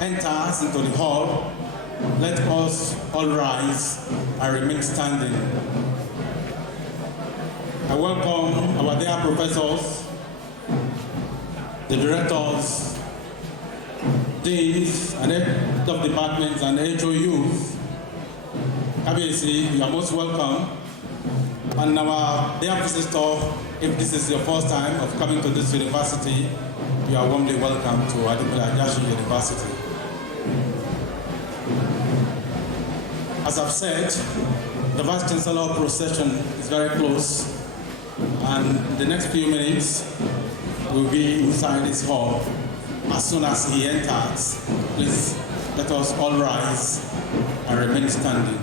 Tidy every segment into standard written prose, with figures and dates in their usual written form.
enters into the hall, let us all rise and remain standing. I welcome our dear professors, the directors, deans, and head of departments and HOUs. Obviously, you are most welcome. And our dear visitor, if this is your first time of coming to this university, you are warmly welcome to Ajayi University. As I've said, the Vice Chancellor procession is very close, and in the next few minutes, we'll be inside this hall. As soon as he enters, please let us all rise and remain standing.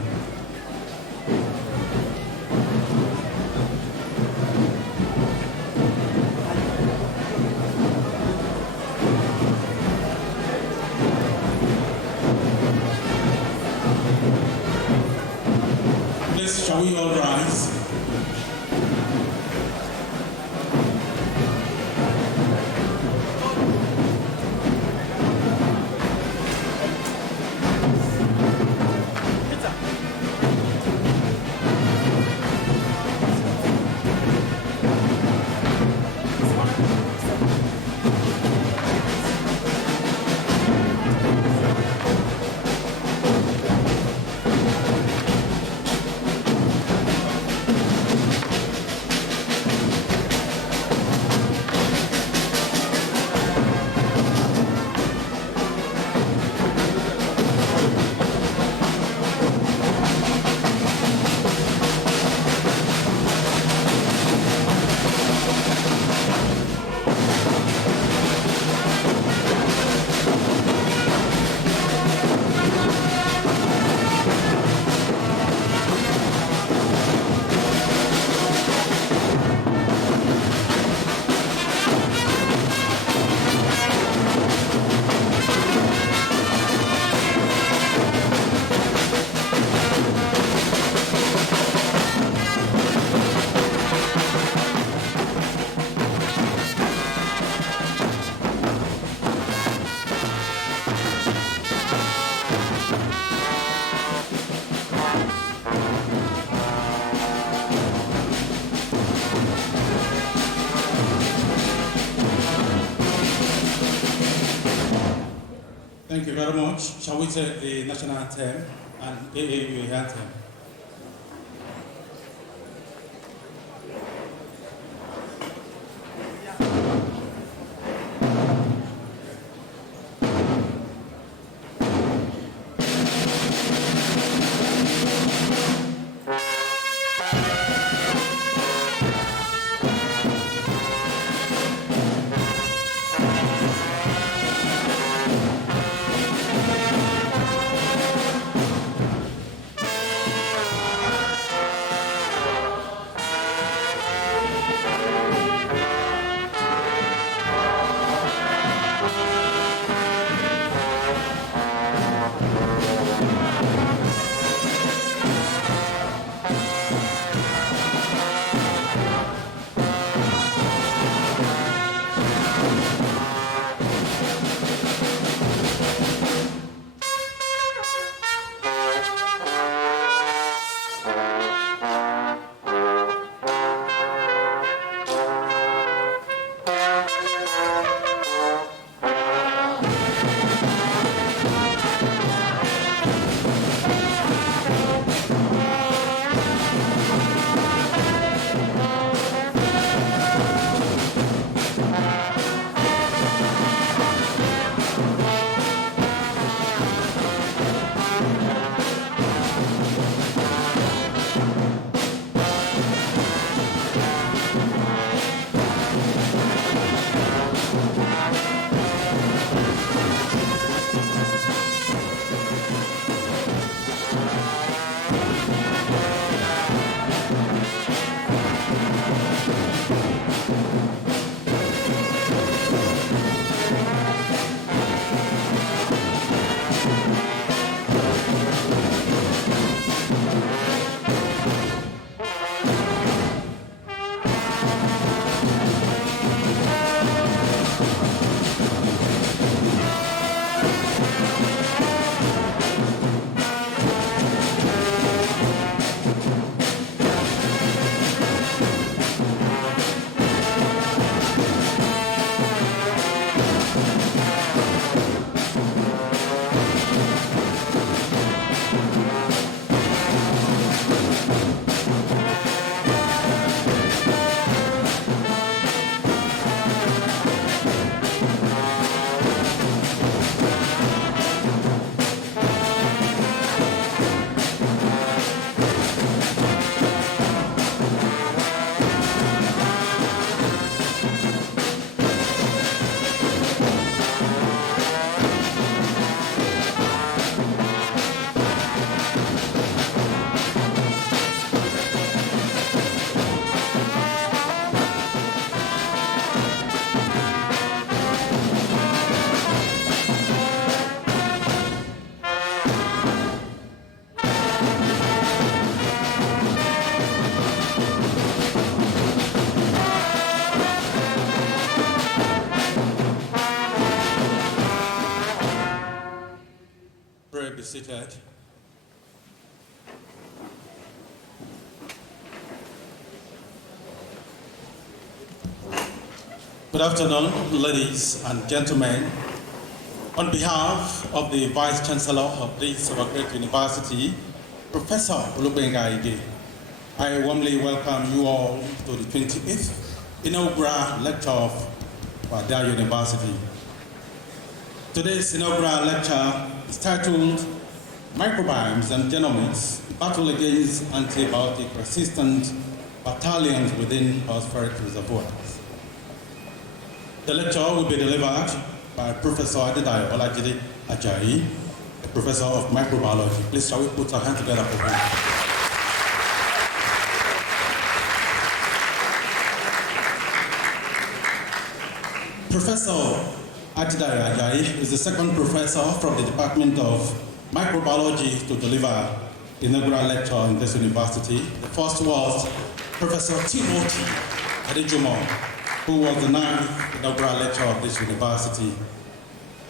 Please, shall we all rise? Thank you very much. Shall we take the national anthem and AAU anthem? pray be seated. Good afternoon, ladies and gentlemen. On behalf of the Vice Chancellor of this our great university, Professor Ajayi, I warmly welcome you all to the 28th Inaugural Lecture of Adebayo University. Today's inaugural lecture is titled Microbiomes and Genomics, Battle Against Antibiotic-Resistant Battalions Within Biospheric Reservoirs. The lecture will be delivered by Professor Olajide Ajayi, a professor of microbiology. Please, shall we put our hands together for him? Professor Ajayi is the second professor from the Department of Microbiology to deliver the inaugural lecture in this university. The first was Professor Timothy Adebayo, who was the 9th inaugural lecturer of this university.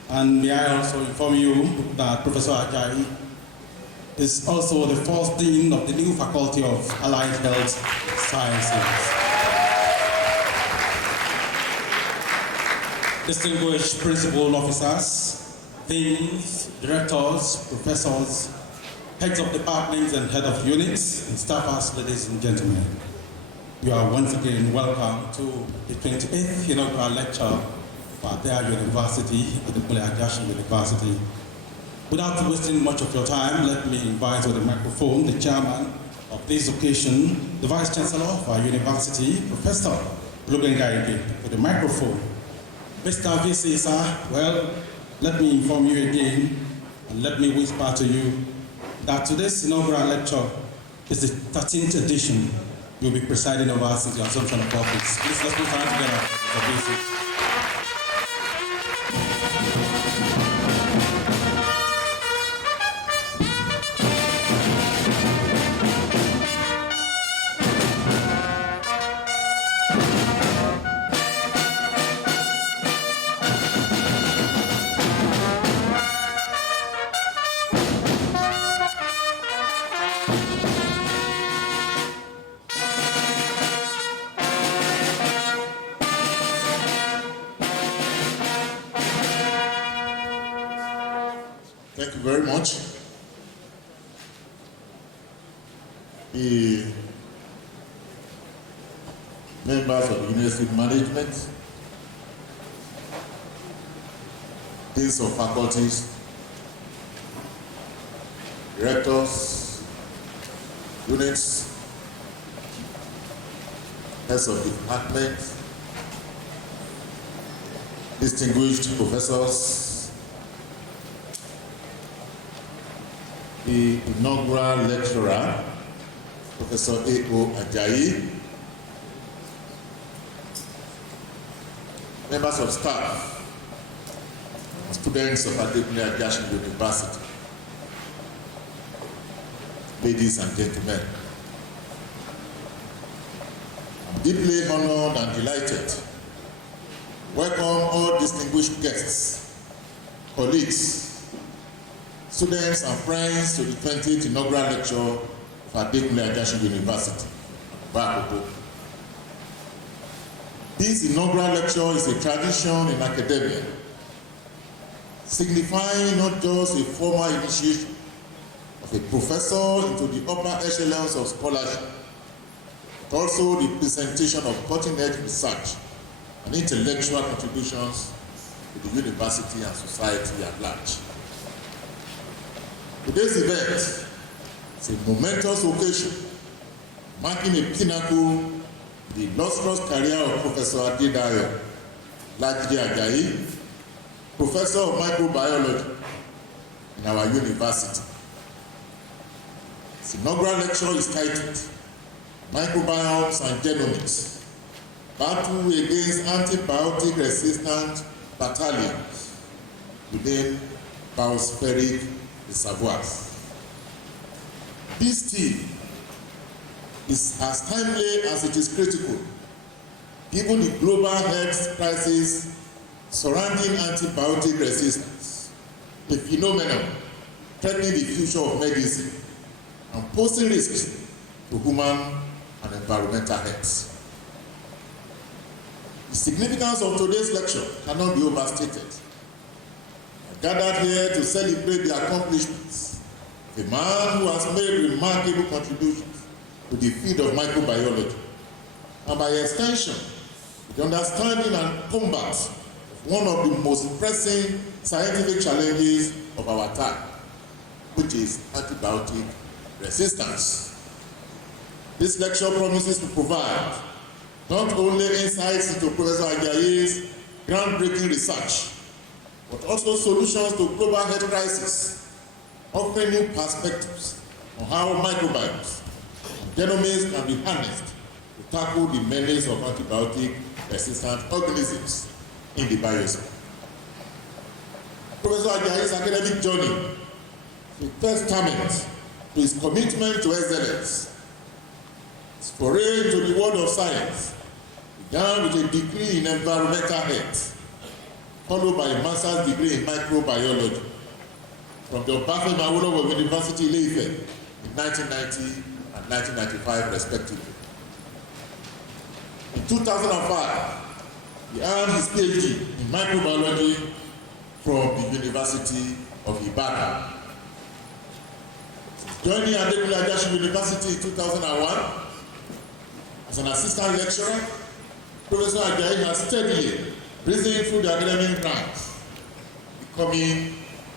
And may I also inform you that Professor Ajayi is also the first dean of the new Faculty of Allied Health Sciences. Distinguished principal officers, deans, directors, professors, heads of departments and head of units, and staffers, ladies and gentlemen. You are once again welcome to the 28th inaugural lecture for Adebayo University at the Ajayi University. Without wasting much of your time, let me invite to the microphone the chairman of this occasion, the Vice Chancellor of our university, Professor Ajayi, to the microphone. Mr. VC, sir, well, let me inform you again, and let me whisper to you that today's inaugural lecture is the 13th edition. You'll be presiding over since the assumption of office. Please, let's put our hands together for VC. Thank you very much. The members of the university management, deans of faculties, directors, units, heads of departments, distinguished professors, the inaugural lecturer, Professor Ajayi, members of staff, students of Ajayi University, ladies and gentlemen. I'm deeply honored and delighted. Welcome all distinguished guests, colleagues, students and friends to the 20th inaugural lecture of Ajayi University, Battalions. This inaugural lecture is a tradition in academia, signifying not just a formal initiation of a professor into the upper echelons of scholarship, but also the presentation of cutting-edge research and intellectual contributions to the university and society at large. Today's event is a momentous occasion, marking a pinnacle in the illustrious career of Professor Adebayo Ajayi, Professor of Microbiology in our university. His inaugural lecture is titled Microbiomes and Genomics, Battle Against Antibiotic-Resistant Battalions Within Biospheric Reservoirs. This theme is as timely as it is critical, given the global health crisis surrounding antibiotic resistance, a phenomenon threatening the future of medicine and posing risks to human and environmental health. The significance of today's lecture cannot be overstated. I gathered here to celebrate the accomplishments of a man who has made remarkable contributions to the field of microbiology, and by extension, the understanding and combat of one of the most pressing scientific challenges of our time, which is antibiotic resistance. This lecture promises to provide not only insights into Professor Ajayi's groundbreaking research, but also solutions to global health crisis, offering new perspectives on how microbiomes and genomics can be harnessed to tackle the menace of antibiotic-resistant organisms in the biosphere. Professor Ajayi's academic journey is a testament to his commitment to excellence. His foray into the world of science began with a degree in environmental health, followed by a master's degree in microbiology from the Battalions University Ile-Ife in 1990 and 1995 respectively. In 2005, he earned his PhD in microbiology from the University of Ibadan. Since joining Adebayo University in 2001 as an assistant lecturer, Professor Ajayi has steadily risen through the academic ranks, becoming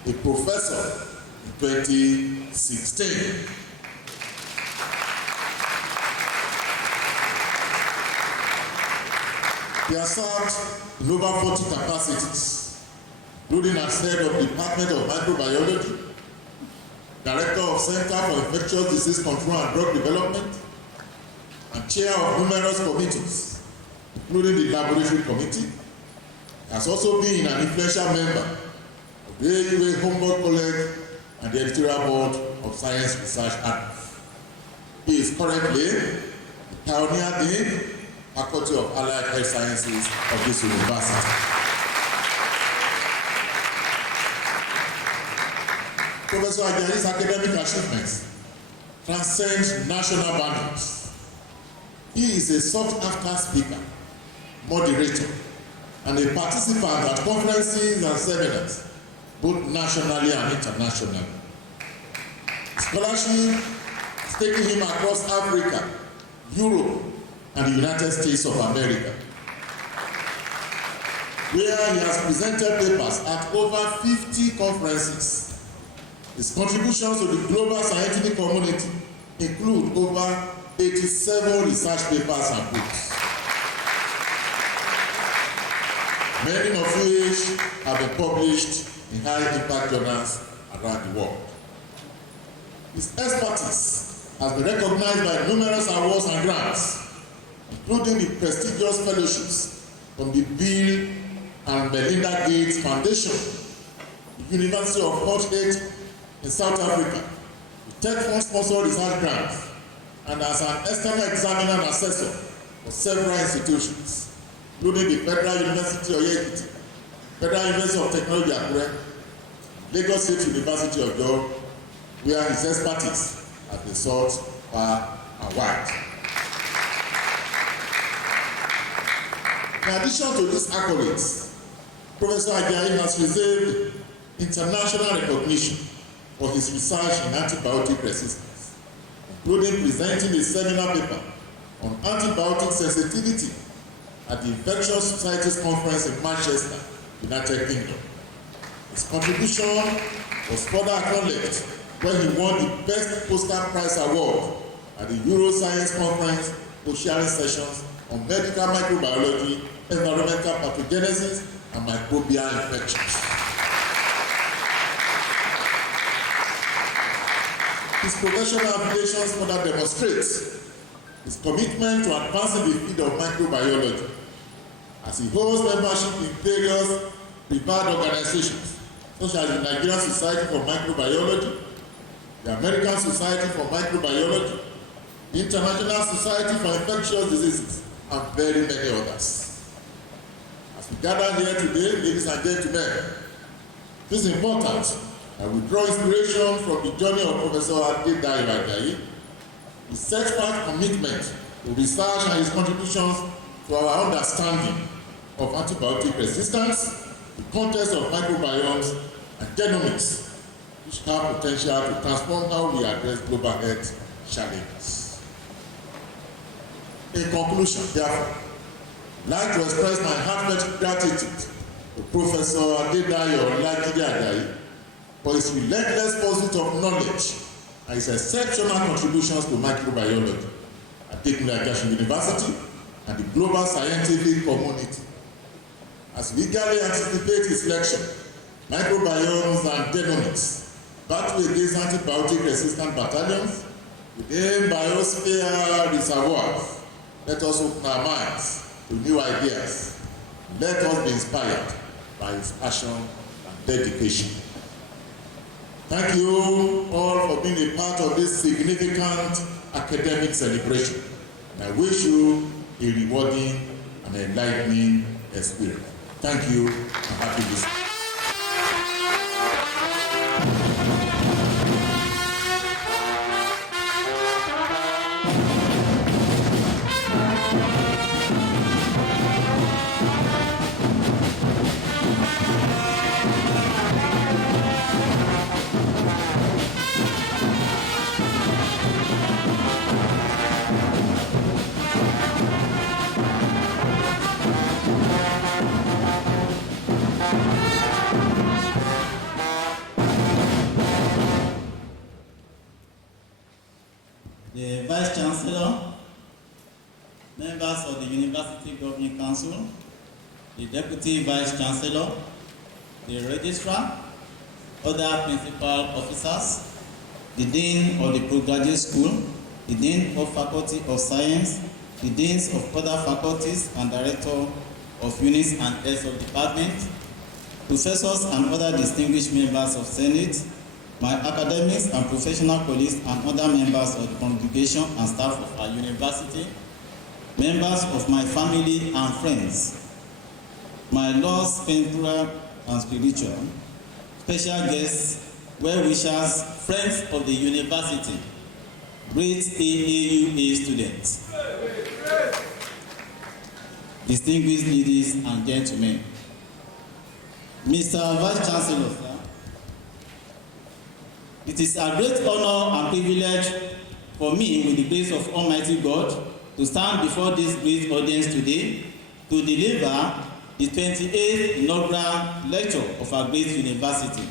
a professor in 2016. He has served in over 40 capacities, including as head of the Department of Microbiology, Director of Center for Infectious Disease Control and Drug Development, and chair of numerous committees, including the Laboratory Committee. He has also been an influential member of the Aua Humboldt College and the editorial board of Science Research Archive. He is currently the pioneer dean, Faculty of Allied Health Sciences of this university. Professor Ajayi's academic achievements transcend national boundaries. He is a sought-after speaker, moderator, and a participant at conferences and seminars, both nationally and internationally. Scholarship has taken him across Africa, Europe, and the United States of America, where he has presented papers at over 50 conferences. His contributions to the global scientific community include over 87 research papers and books, many of which have been published in high-impact journals around the world. His expertise has been recognized by numerous awards and grants, including the prestigious fellowships from the Bill and Melinda Gates Foundation, the University of Utrecht in South Africa, the TED Fund-sponsored research grants, and as an external examiner and assessor for several institutions, including the Federal University of Ajayi, Federal University of Technology Akure, Lagos State University of York, where his expertise has been sought far and wide. In addition to these accolades, Professor Ajayi has received international recognition for his research in antibiotic resistance, including presenting a seminar paper on antibiotic sensitivity at the Infectious Societies Conference in Manchester, United Kingdom. His contribution was further acknowledged when he won the Best Poster Prize Award at the Neuroscience Conference for-sharing sessions on medical microbiology, environmental pathogenesis, and microbial infections. His professional affiliations further demonstrates his commitment to advancing the field of microbiology, as he holds membership in various preferred organizations, such as the Nigerian Society for Microbiology, the American Society for Microbiology, the International Society for Infectious Diseases, and very many others. As we gather here today, ladies and gentlemen, it is important I will draw inspiration from the journey of Professor Ajayi, his steadfast commitment to research and his contributions to our understanding of antibiotic resistance, the context of microbiomes, and genomics, which have potential to transform how we address global health challenges. In conclusion, therefore, I'd like to express my heartfelt gratitude to Professor Adebayo Olajide for his relentless pursuit of knowledge and his exceptional contributions to microbiology at Ajayi University and the global scientific community. As we eagerly anticipate his lecture, Microbiomes and Genomics, Battle Against Antibiotic-Resistant Battalions within Biospheric Reservoirs, let us open our minds to new ideas. Let us be inspired by his passion and dedication. Thank you all for being a part of this significant academic celebration. And I wish you a rewarding and enlightening experience. Thank you and happy listening. The Vice Chancellor, members of the University Governing Council, the Deputy Vice Chancellor, the Registrar, other principal officers, the Dean of the Postgraduate School, the Dean of Faculty of Science, the Deans of other faculties and Director of units and heads of departments, professors and other distinguished members of Senate, my academics and professional colleagues and other members of the congregation and staff of our university, members of my family and friends, my lost temporal and spiritual, special guests, well-wishers, friends of the university, great AAUA students, distinguished ladies and gentlemen. Mr. Vice Chancellor, sir, it is a great honor and privilege for me, with the grace of Almighty God, to stand before this great audience today to deliver the 28th inaugural lecture of our great university.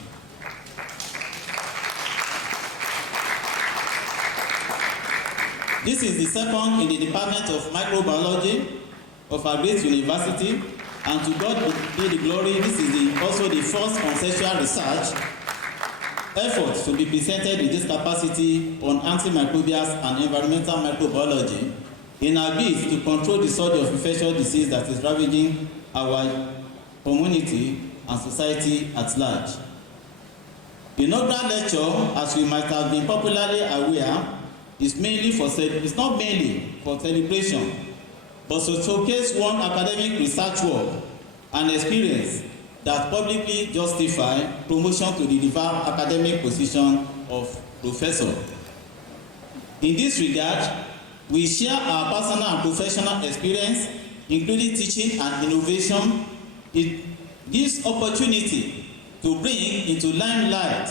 This is the second in the Department of Microbiology of our great university, and to God be the glory, this is also the first conceptual research effort to be presented in this capacity on antimicrobials and environmental microbiology in our bid to control the surge of infectious disease that is ravaging our community and society at large. The inaugural lecture, as we might have been popularly aware, is not mainly for celebration, but to showcase one academic research work and experience that publicly justify promotion to the deserved academic position of professor. In this regard, we share our personal and professional experience, including teaching and innovation. It gives opportunity to bring into limelight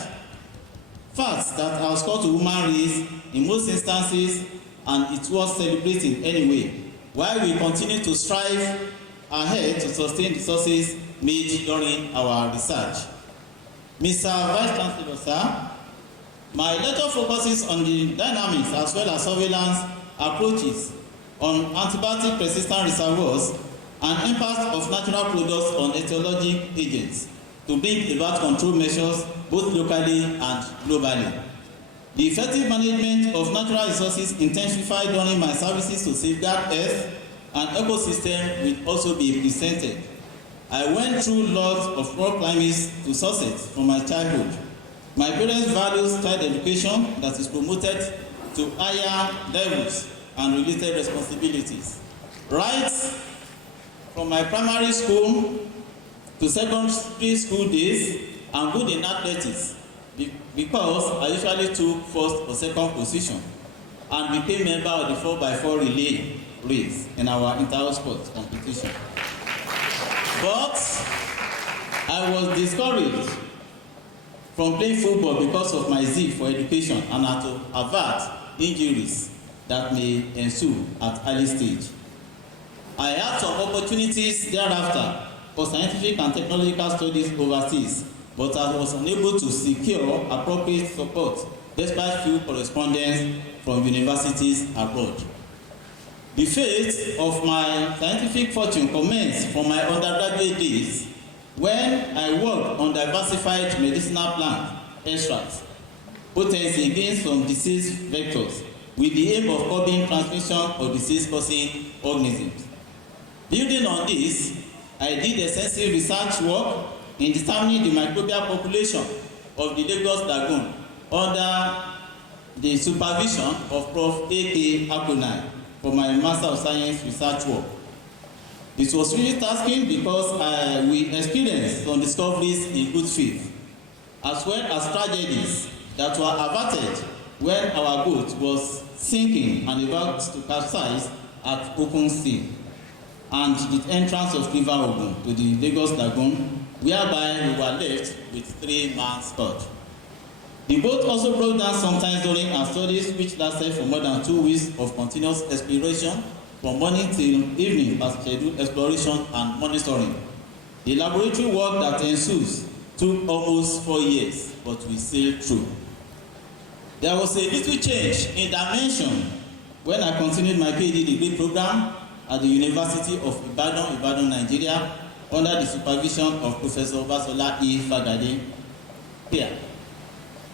facts that are scored to human race in most instances, and it's worth celebrating anyway, while we continue to strive ahead to sustain the sources made during our research. Mr. Vice Chancellor, sir, my lecture focuses on the dynamics as well as surveillance approaches on antibiotic resistant reservoirs and impact of natural products on etiologic agents to bring about control measures both locally and globally. The effective management of natural resources intensified during my services to safeguard health and ecosystem will also be presented. I went through lots of rock climbings to Sussex from my childhood. My parents value child education that is promoted to higher levels and related responsibilities. Right from my primary school to secondary school days, I'm good in athletics, because I usually took first or second position and became member of the 4x4 relay race in our inter sports competition. But I was discouraged from playing football because of my zeal for education and had to avert injuries that may ensue at early stage. I had some opportunities thereafter for scientific and technological studies overseas, but I was unable to secure appropriate support despite few correspondence from universities abroad. The fate of my scientific fortune commenced from my undergraduate days when I worked on diversified medicinal plant extracts, potency against some disease vectors with the aim of curbing transmission of disease-causing organisms. Building on this, I did extensive research work in determining the microbial population of the Lagos Lagoon under the supervision of Prof. A.K. Akonai for my Master of Science research work. It was really tasking because we experienced some discoveries in good faith, as well as tragedies that were averted when our boat was sinking and about to capsize at open sea, and the entrance of River Ogun to the Lagos Lagoon, whereby we were left with 3 man squad. The boat also broke down sometimes during our studies, which lasted for more than 2 weeks of continuous exploration, from morning till evening as scheduled exploration and monitoring. The laboratory work that ensues took almost 4 years, but we sailed through. There was a little change in dimension when I continued my PhD degree program at the University of Ibadan, Nigeria, under the supervision of Professor Basola E. Fagade. Here,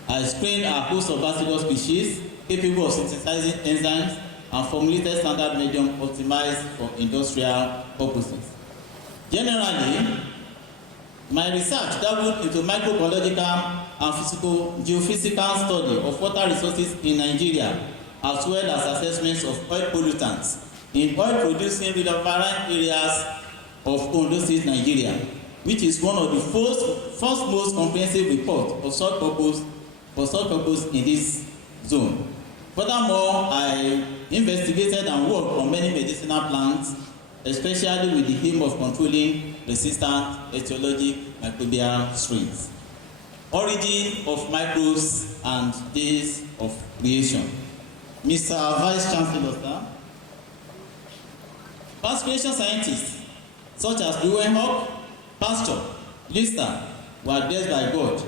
I screened a host of bacillus species capable of synthesizing enzymes and formulated standard medium optimized for industrial purposes. Generally, my research dabbled into microbiological and geophysical study of water resources in Nigeria, as well as assessments of oil pollutants in oil-producing riverine areas of Ondo State, Nigeria, which is one of the first most comprehensive reports of such purpose in this zone. Furthermore, I investigated and worked on many medicinal plants, especially with the aim of controlling resistant etiologic microbial strains. Origin of microbes and days of creation. Mr. Vice Chancellor, sir, past creation scientists such as Leeuwenhoek, Pasteur, Lister were blessed by God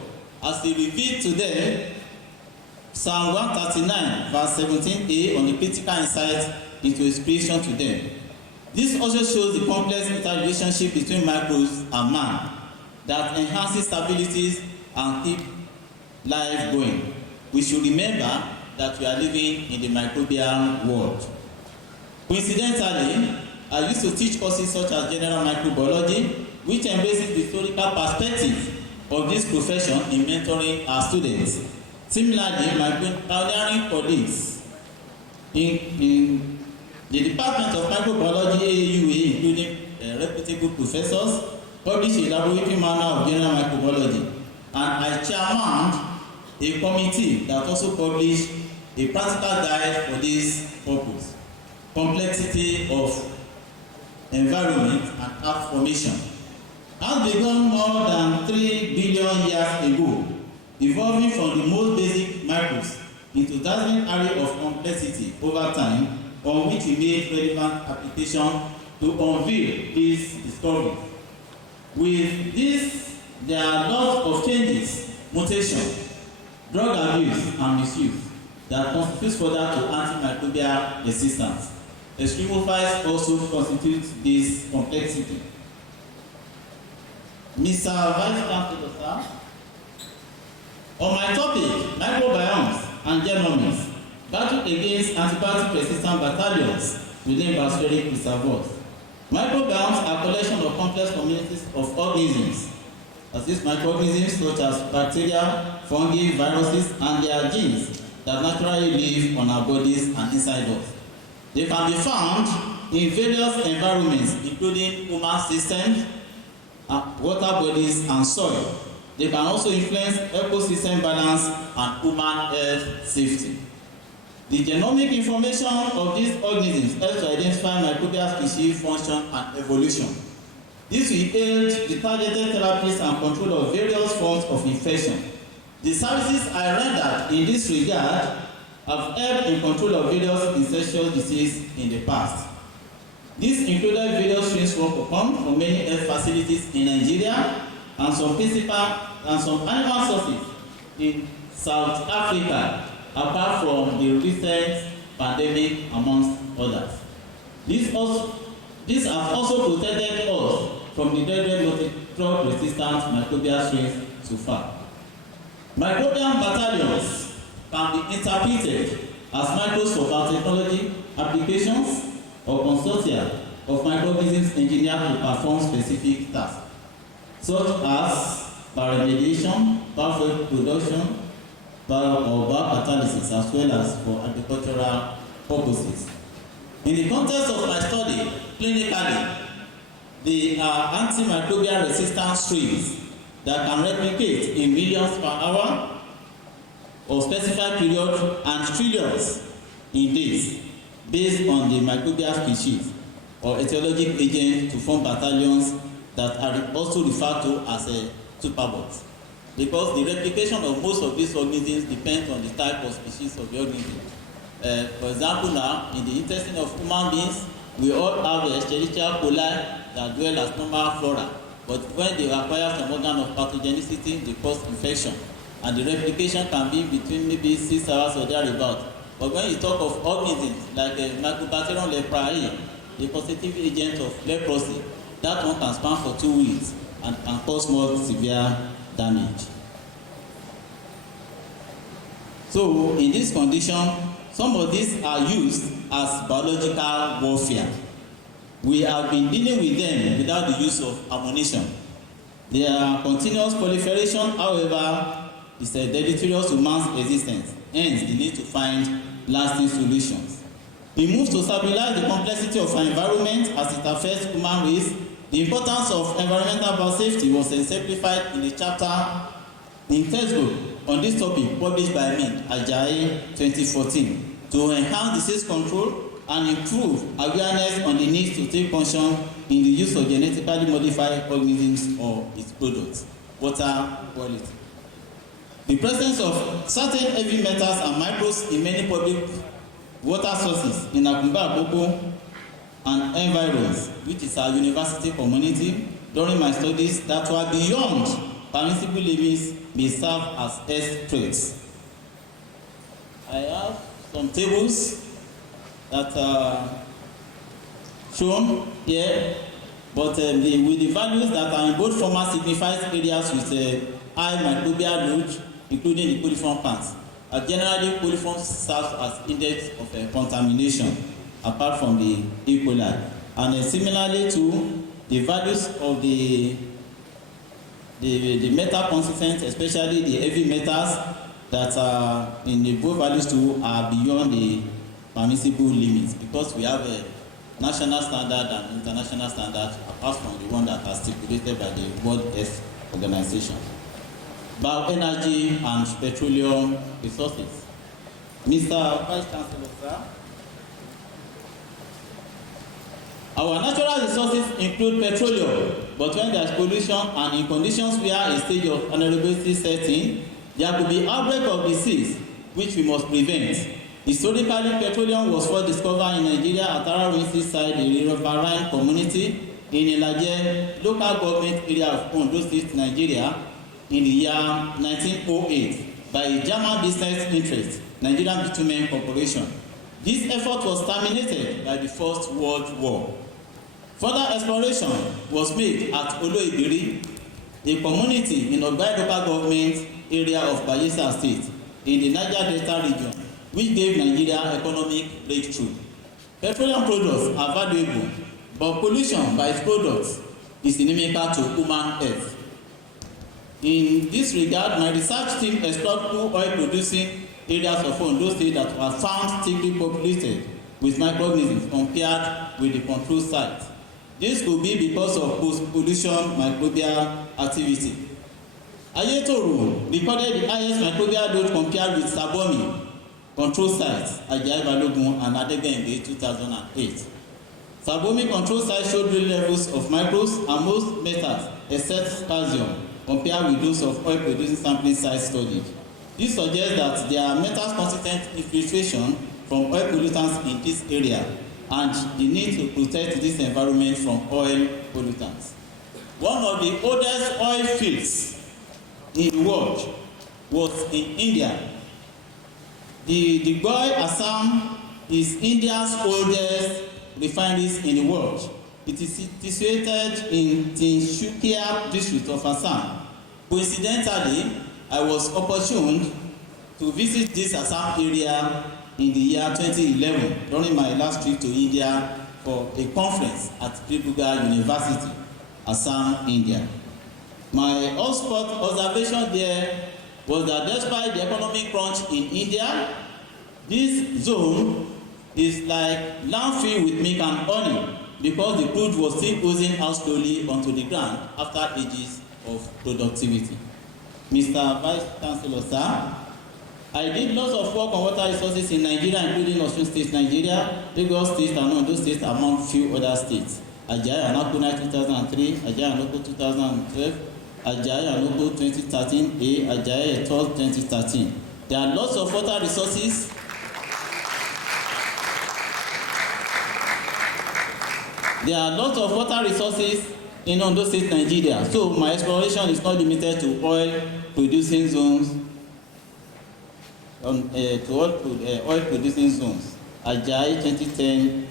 as he revealed to them Psalm 139 verse 17a on the critical insight into his creation to them. This also shows the complex interrelationship between microbes and man that enhances stability and keep life going. We should remember that we are living in the microbial world. Coincidentally, I used to teach courses such as general microbiology, which embraces the historical perspective of this profession in mentoring our students. Similarly, my pioneering colleagues in the Department of Microbiology AUA, including reputable professors, published a laboratory manual of general microbiology, and I chairmaned a committee that also published a practical guide for this purpose: complexity of environment and earth formation. Has begun more than 3 billion years ago, evolving from the most basic microbes into dazzling array of complexity over time, on which we made relevant application to unveil this discovery. With this, there are lots of changes, mutation, drug abuse, and misuse that contributes further to antimicrobial resistance. Extremophiles also constitute this complexity. Mr. Vice Chancellor, sir, on my topic, microbiomes and genomics, battle against antibiotic resistant battalions within Biospheric reservoirs. Microbiomes are a collection of complex communities of organisms, as these microorganisms such as bacteria, fungi, viruses, and their genes that naturally live on our bodies and inside us. They can be found in various environments, including human systems, water bodies, and soil. They can also influence ecosystem balance and human health safety. The genomic information of these organisms helps to identify microbial species, function, and evolution. This will aid the targeted therapies and control of various forms of infection. The services I rendered in this regard have helped in control of various infectious diseases in the past. This included various strains worked upon from many health facilities in Nigeria and some animal sources in South Africa, apart from the recent pandemic amongst others. These have also protected us from the dreaded drug-resistant microbial strains so far. Microbiome battalions can be interpreted as microbes for biotechnology applications or consortia of microorganisms engineered to perform specific tasks, such as bioremediation, biofluid production, biocatalysis, as well as for agricultural purposes. In the context of my study, clinically, they are antimicrobial resistant strains that can replicate in millions per hour or specified period and trillions in days, based on the microbial species or etiologic agent to form battalions that are also referred to as superbugs. Because the replication of most of these organisms depends on the type of species of the organism. For example, now, in the intestine of human beings, we all have Escherichia coli that dwell as normal flora. But when they acquire some organ of pathogenicity, they cause infection. And the replication can be between maybe 6 hours or thereabout. But when you talk of organisms like Microbacterium leprae, the causative agent of leprosy, that one can span for 2 weeks and can cause more severe damage. So in this condition, some of these are used as biological warfare. We have been dealing with them without the use of ammunition. Their continuous proliferation, however, is deleterious to man's existence. Hence, the need to find lasting solutions. The move to stabilize the complexity of our environment as it affects human race. The importance of environmental biosafety was exemplified in the chapter in textbook on this topic published by me, Ajayi, 2014, to enhance disease control and improve awareness on the need to take caution in the use of genetically modified organisms or its products. Water quality. The presence of certain heavy metals and microbes in many public water sources in Akumba, Bobo, and environs, which is our university community, during my studies that were beyond permissible limits may serve as health threats. I have some tables that are shown here, but with the values that are in both former signified areas with high microbial load, including the coliform plants. Generally, coliform serves as index of contamination, apart from the E. coli. And similarly to the values of the metal constituents, especially the heavy metals that are in the both values too, are beyond the permissible limits, because we have a national standard and international standard, apart from the one that are stipulated by the World Health Organization. Bioenergy and petroleum resources. Mr. Vice Chancellor, sir. Our natural resources include petroleum, but when there is pollution and in conditions where a stage of anaerobic sets in, there could be outbreak of disease, which we must prevent. Historically, petroleum was first discovered in Nigeria at Arawinsi side, a riverine community in Ilaje local government area of Ondo State, Nigeria, in the year 1908 by a German business interest, Nigerian Bitumen Corporation. This effort was terminated by the First World War. Further exploration was made at Oloibiri, a community in Ajayi local government area of Bayelsa State in the Niger Delta region, which gave Nigeria economic breakthrough. Petroleum products are valuable, but pollution by its products is inimical to human health. In this regard, my research team explored two oil-producing areas of Ondo State that were found thickly populated with microorganisms compared with the control site. This could be because of post-pollution microbial activity. Ayetoro recorded the highest microbial load compared with Sabomi control sites, Ajayi Balogun and Adebayo in 2008. Sabomi control sites showed low levels of microbes and most metals except calcium compared with those of oil-producing sampling sites studied. This suggests that there are metals consistent infiltration from oil pollutants in this area and the need to protect this environment from oil pollutants. One of the oldest oil fields in the world was in India. The Ajayi Assam is India's oldest refineries in the world. It is situated in Tinshukia district of Assam. Coincidentally, I was opportune to visit this Assam area in the year 2011 during my last trip to India for a conference at Tribhuvan University, Assam, India. My hotspot observation there was that despite the economic crunch in India, this zone is like landfill with milk and honey because the crude was still oozing out slowly onto the ground after ages of productivity. Mr. Vice Chancellor, sir, I did lots of work on water resources in Nigeria, including Osun State, Nigeria, Lagos State, and Ondo State, among few other states. Ajayi and Aaua 2003, Ajayi and Aaua 2012, Ajayi and Aaua 2013, Ajayi et al. 2013. There are lots of water resources. There are lots of water resources in Ondo State, Nigeria. So my exploration is not limited to oil-producing zones. Oil-producing zones. Ajayi 2010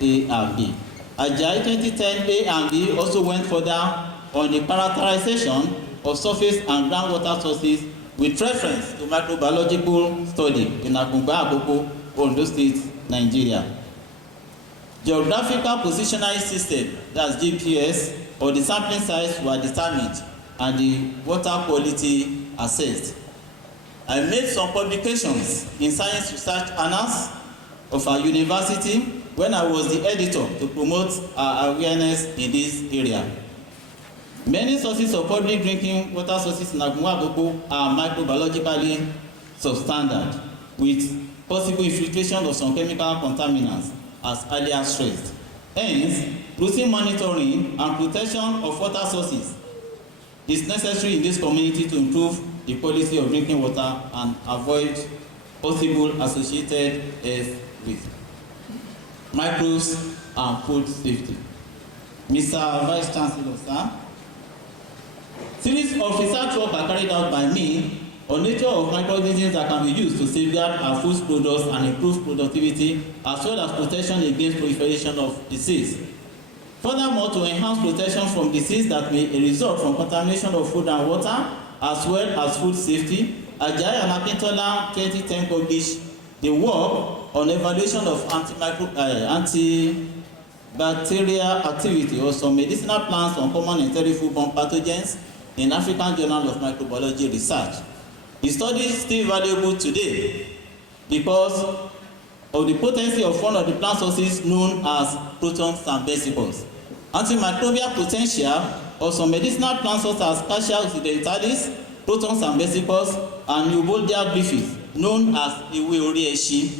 A and B. Ajayi 2010 A and B also went further on the characterization of surface and groundwater sources with reference to microbiological study in Akungba, Ondo State, Nigeria. Geographical positioning system, that's GPS, or the sampling sites were determined and the water quality assessed. I made some publications in science research annals of our university when I was the editor to promote our awareness in this area. Many sources of public drinking water sources in Akungba are microbiologically substandard with possible infiltration of some chemical contaminants as earlier stressed. Hence, routine monitoring and protection of water sources is necessary in this community to improve the quality of drinking water and avoid possible associated health risks, microbes, and food safety. Mr. Vice Chancellor, sir, series of research work are carried out by me on nature of microorganisms that can be used to safeguard our food products and improve productivity, as well as protection against proliferation of disease. Furthermore, to enhance protection from disease that may result from contamination of food and water, as well as food safety, Ajayi and Akintola 2010 published the work on evaluation of antibacterial activity or some medicinal plants on common enteric foodborne pathogens in African Journal of Microbiology Research. The study is still valuable today because of the potency of one of the plant sources known as protons and vesicles. Antimicrobial potential of some medicinal plant sources as Cassia occidentalis, protons and vesicles, and Euboldia glyphis, known as Ewe Orieshi,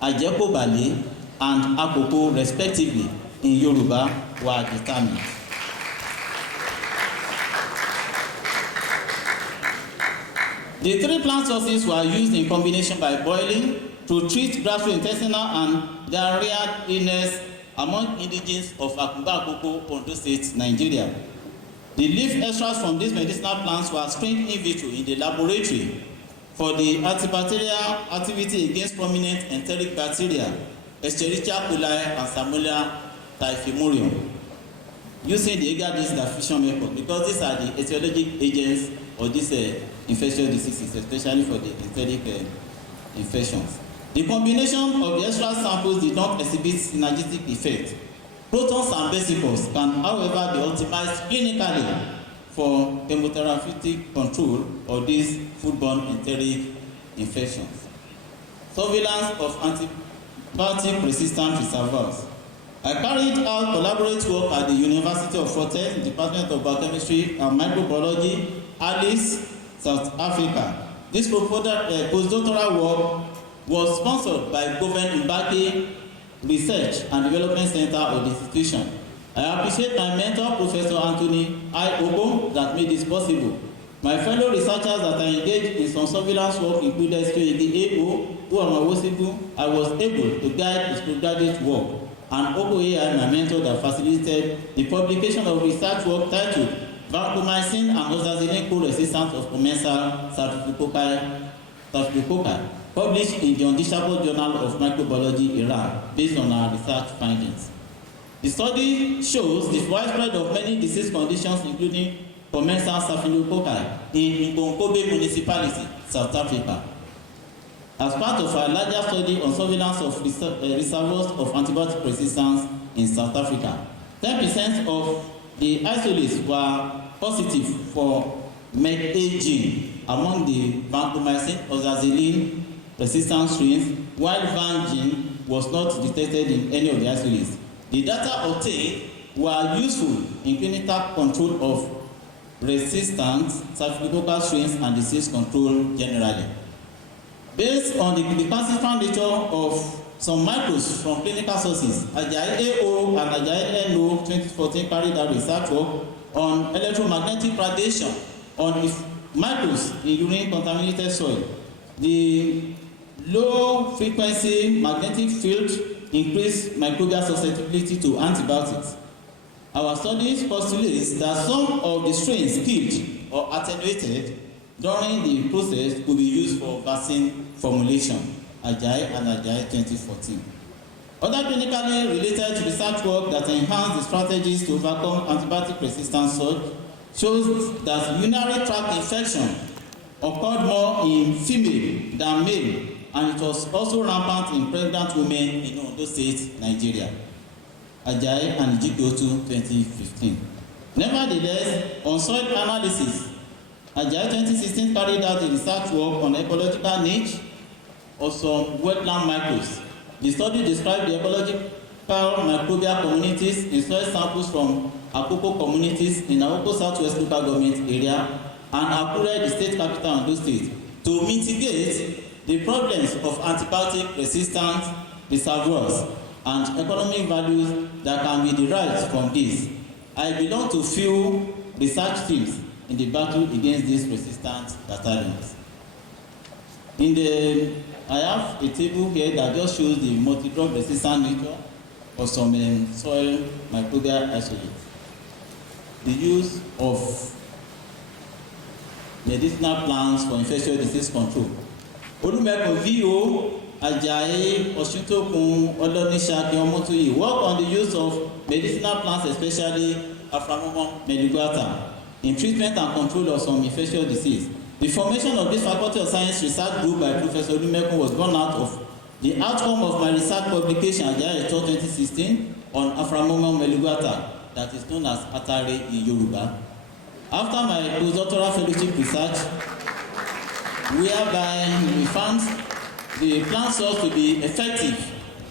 Ajekobale, and Akoko, respectively, in Yoruba, were determined. The three plant sources were used in combination by boiling to treat gastrointestinal and diarrheal illness among indigents of Akungba Akoko, Ondo State, Nigeria. The leaf extracts from these medicinal plants were screened in vitro in the laboratory for the antibacterial activity against prominent enteric bacteria, Escherichia coli and Salmonella typhimurium, using the agar-based diffusion method, because these are the etiologic agents of these infectious diseases, especially for the enteric infections. The combination of the extract samples did not exhibit synergistic effect. Protons and vesicles can, however, be optimized clinically for chemotherapeutic control of these foodborne enteric infections. Surveillance of antibiotic resistant reservoirs. I carried out collaborative work at the University of Forte, Department of Biochemistry and Microbiology, Alice, South Africa. This postdoctoral work was sponsored by Goven Mbaki Research and Development Center of the institution. I appreciate my mentor, Professor Anthony I. Ogo, that made this possible. My fellow researchers that are engaged in some surveillance work included Stuedi Ebo, Uamawosibu. I was able to guide his postgraduate work, and Ogo AI, my mentor, that facilitated the publication of research work titled Vancomycin and Oxazilin Co-Resistance of Commensal Staphylococcus, published in the Undisable Journal of Microbiology, Iran, based on our research findings. The study shows the widespread of many disease conditions, including commensal staphylococci in Nkonkobe municipality, South Africa. As part of our larger study on surveillance of reservoirs of antibiotic resistance in South Africa, 10% of the isolates were positive for MEC-A gene among the vancomycin oxazilin resistant strains, while VAN gene was not detected in any of the isolates. The data obtained were useful in clinical control of resistant staphylococcal strains and disease control generally. Based on the classified nature of some microbes from clinical sources, Ajayi AO and Ajayi NO 2014 carried out research work on electromagnetic radiation on microbes in urine contaminated soil. The low frequency magnetic field increased microbial susceptibility to antibiotics. Our studies postulates that some of the strains killed or attenuated during the process could be used for vaccine formulation, Ajayi and Ajayi 2014. Other clinically related research work that enhanced the strategies to overcome antibiotic resistance shows that urinary tract infection occurred more in female than male, and it was also rampant in pregnant women in Ondo State, Nigeria. Ajayi and GPO2 2015. Nevertheless, on soil analysis, Ajayi 2016 carried out a research work on ecological niche of some wetland microbes. The study described the ecological microbial communities in soil samples from Akoko communities in Aaua Southwest local government area and Akure, the state capital of Ondo State, to mitigate the problems of antibiotic resistant reservoirs and economic values that can be derived from this. I belong to few research teams in the battle against these resistant battalions. I have a table here that just shows the multi-drug resistant nature of some soil microbial isolates. The use of medicinal plants for infectious disease control. Olumeko VO, Ajayi, Oshintokun, Olonisha, Kiomotoyi work on the use of medicinal plants, especially Aframomum medullata, in treatment and control of some infectious disease. The formation of this Faculty of Science research group by Professor Olumeko was born out of the outcome of my research publication, Ajayi 2016, on Aframomum medullata, that is known as Atare in Yoruba. After my postdoctoral fellowship research, whereby we found the plant source to be effective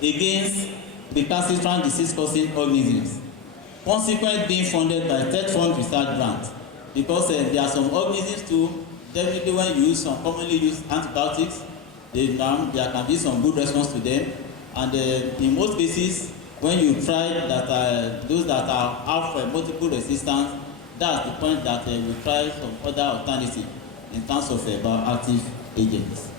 against the recalcitrant disease-causing organisms, consequently being funded by third fund research grant, because there are some organisms too. Definitely, when you use some commonly used antibiotics, there can be some good response to them, and in most cases, when you try that those that have multiple resistance, that's the point that we try some other alternative in terms of bioactive agents.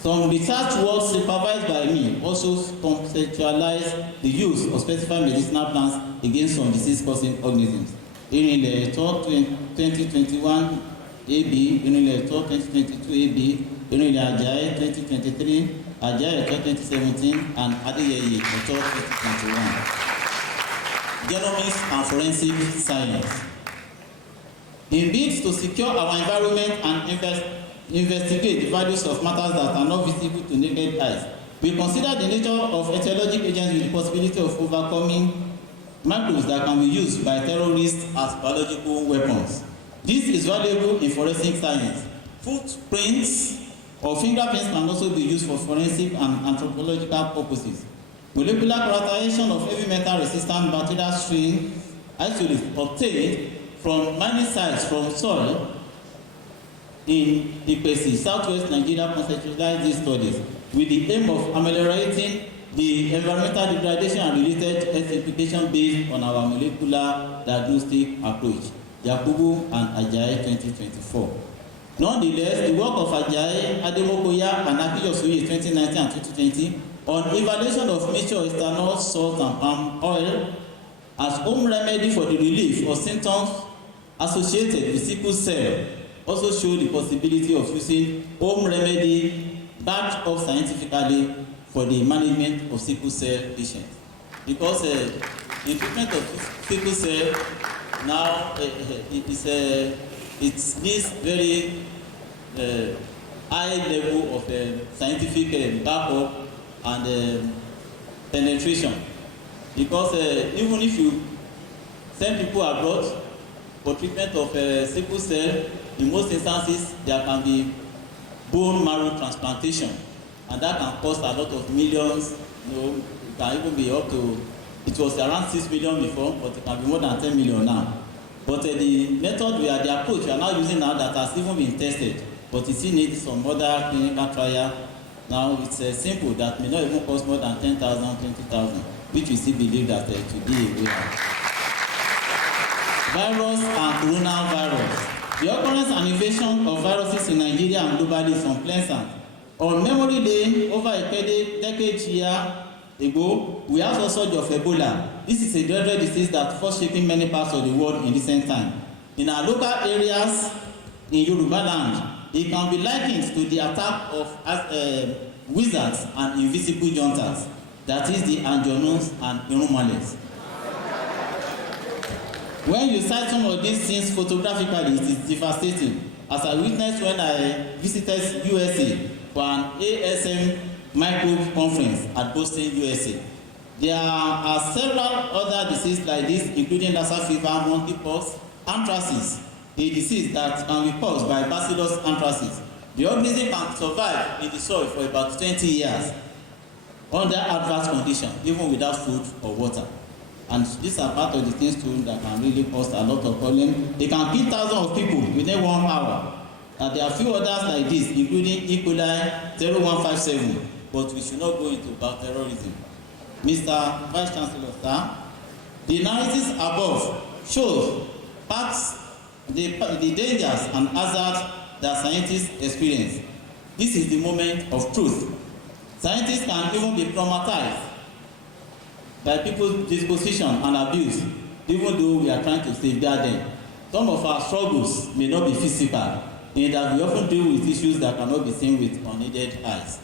Some research work supervised by me also conceptualize the use of specified medicinal plants against some disease-causing organisms. In the 2021 AB, in the 2022 AB, in the Ajayi 2023, Ajayi 2017, and Adebayo 2021. Genomics and forensic science. In bids to secure our environment and investigate the values of matters that are not visible to naked eyes, we consider the nature of etiologic agents with the possibility of overcoming microbes that can be used by terrorists as biological weapons. This is valuable in forensic science. Footprints or fingerprints can also be used for forensic and anthropological purposes. Molecular characterization of heavy metal resistant bacterial strain isolates obtained from mining sites from soil in Ipesi, Southwest Nigeria, conceptualized these studies with the aim of ameliorating the environmental degradation and related health implications based on our molecular diagnostic approach, Yakubu and Ajayi 2024. Nonetheless, the work of Ajayi, Adebayo, and Ajayi 2019 and 2020 on evaluation of mature ethanol, salt, and palm oil as home remedy for the relief of symptoms associated with sickle cell also show the possibility of using home remedy backed up scientifically for the management of sickle cell patients. Because the treatment of sickle cell now it's this very high level of scientific backup and penetration. Because even if you send people abroad for treatment of sickle cell, in most instances there can be bone marrow transplantation, and that can cost a lot of millions. You know, it can even be up to, it was around 6 million before, but it can be more than 10 million now. But the method the approach we are now using now that has even been tested, but it still needs some other clinical trial. Now it's simple that may not even cost more than 10,000, 20,000, which we still believe that today we are. Virus and coronavirus. The occurrence and invasion of viruses in Nigeria and globally is unpleasant. On Memory Day, over a decade year ago, we had a surge of Ebola. This is a dreaded disease that first shaking many parts of the world in recent time. In our local areas in Yoruba land, it can be likened to the attack of wizards and invisible junters, that is the Anjonus and Irumales. When you sight some of these things photographically, it is devastating. As I witnessed when I visited USA for an ASM Microbiomes conference at Boston, USA. There are several other diseases like this, including Lassa fever, monkeypox, anthracis, a disease that can be caused by Bacillus anthracis. The organism can survive in the soil for about 20 years under adverse conditions, even without food or water. And these are part of the things too that can really cause a lot of problems. They can kill thousands of people within 1 hour. And there are a few others like this, including E. coli 0157, but we should not go into bioterrorism. Mr. Vice Chancellor, sir, the analysis above shows the dangers and hazards that scientists experience. This is the moment of truth. Scientists can even be traumatized by people's disposition and abuse, even though we are trying to safeguard them. Some of our struggles may not be physical, in that we often deal with issues that cannot be seen with unaided eyes.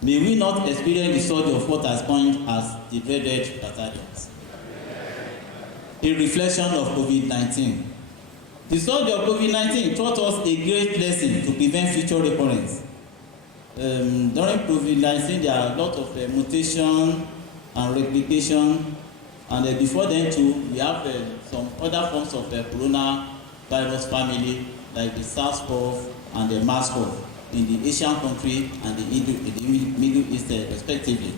May we not experience the surge of what has coined as the dreaded battalions. A reflection of COVID-19. The surge of COVID-19 taught us a great lesson to prevent future recurrence. During COVID-19, there are a lot of mutation and replication, and before then too, we have some other forms of coronavirus family, like the SARS-CoV and the MERS-CoV in the Asian country and the Middle East respectively.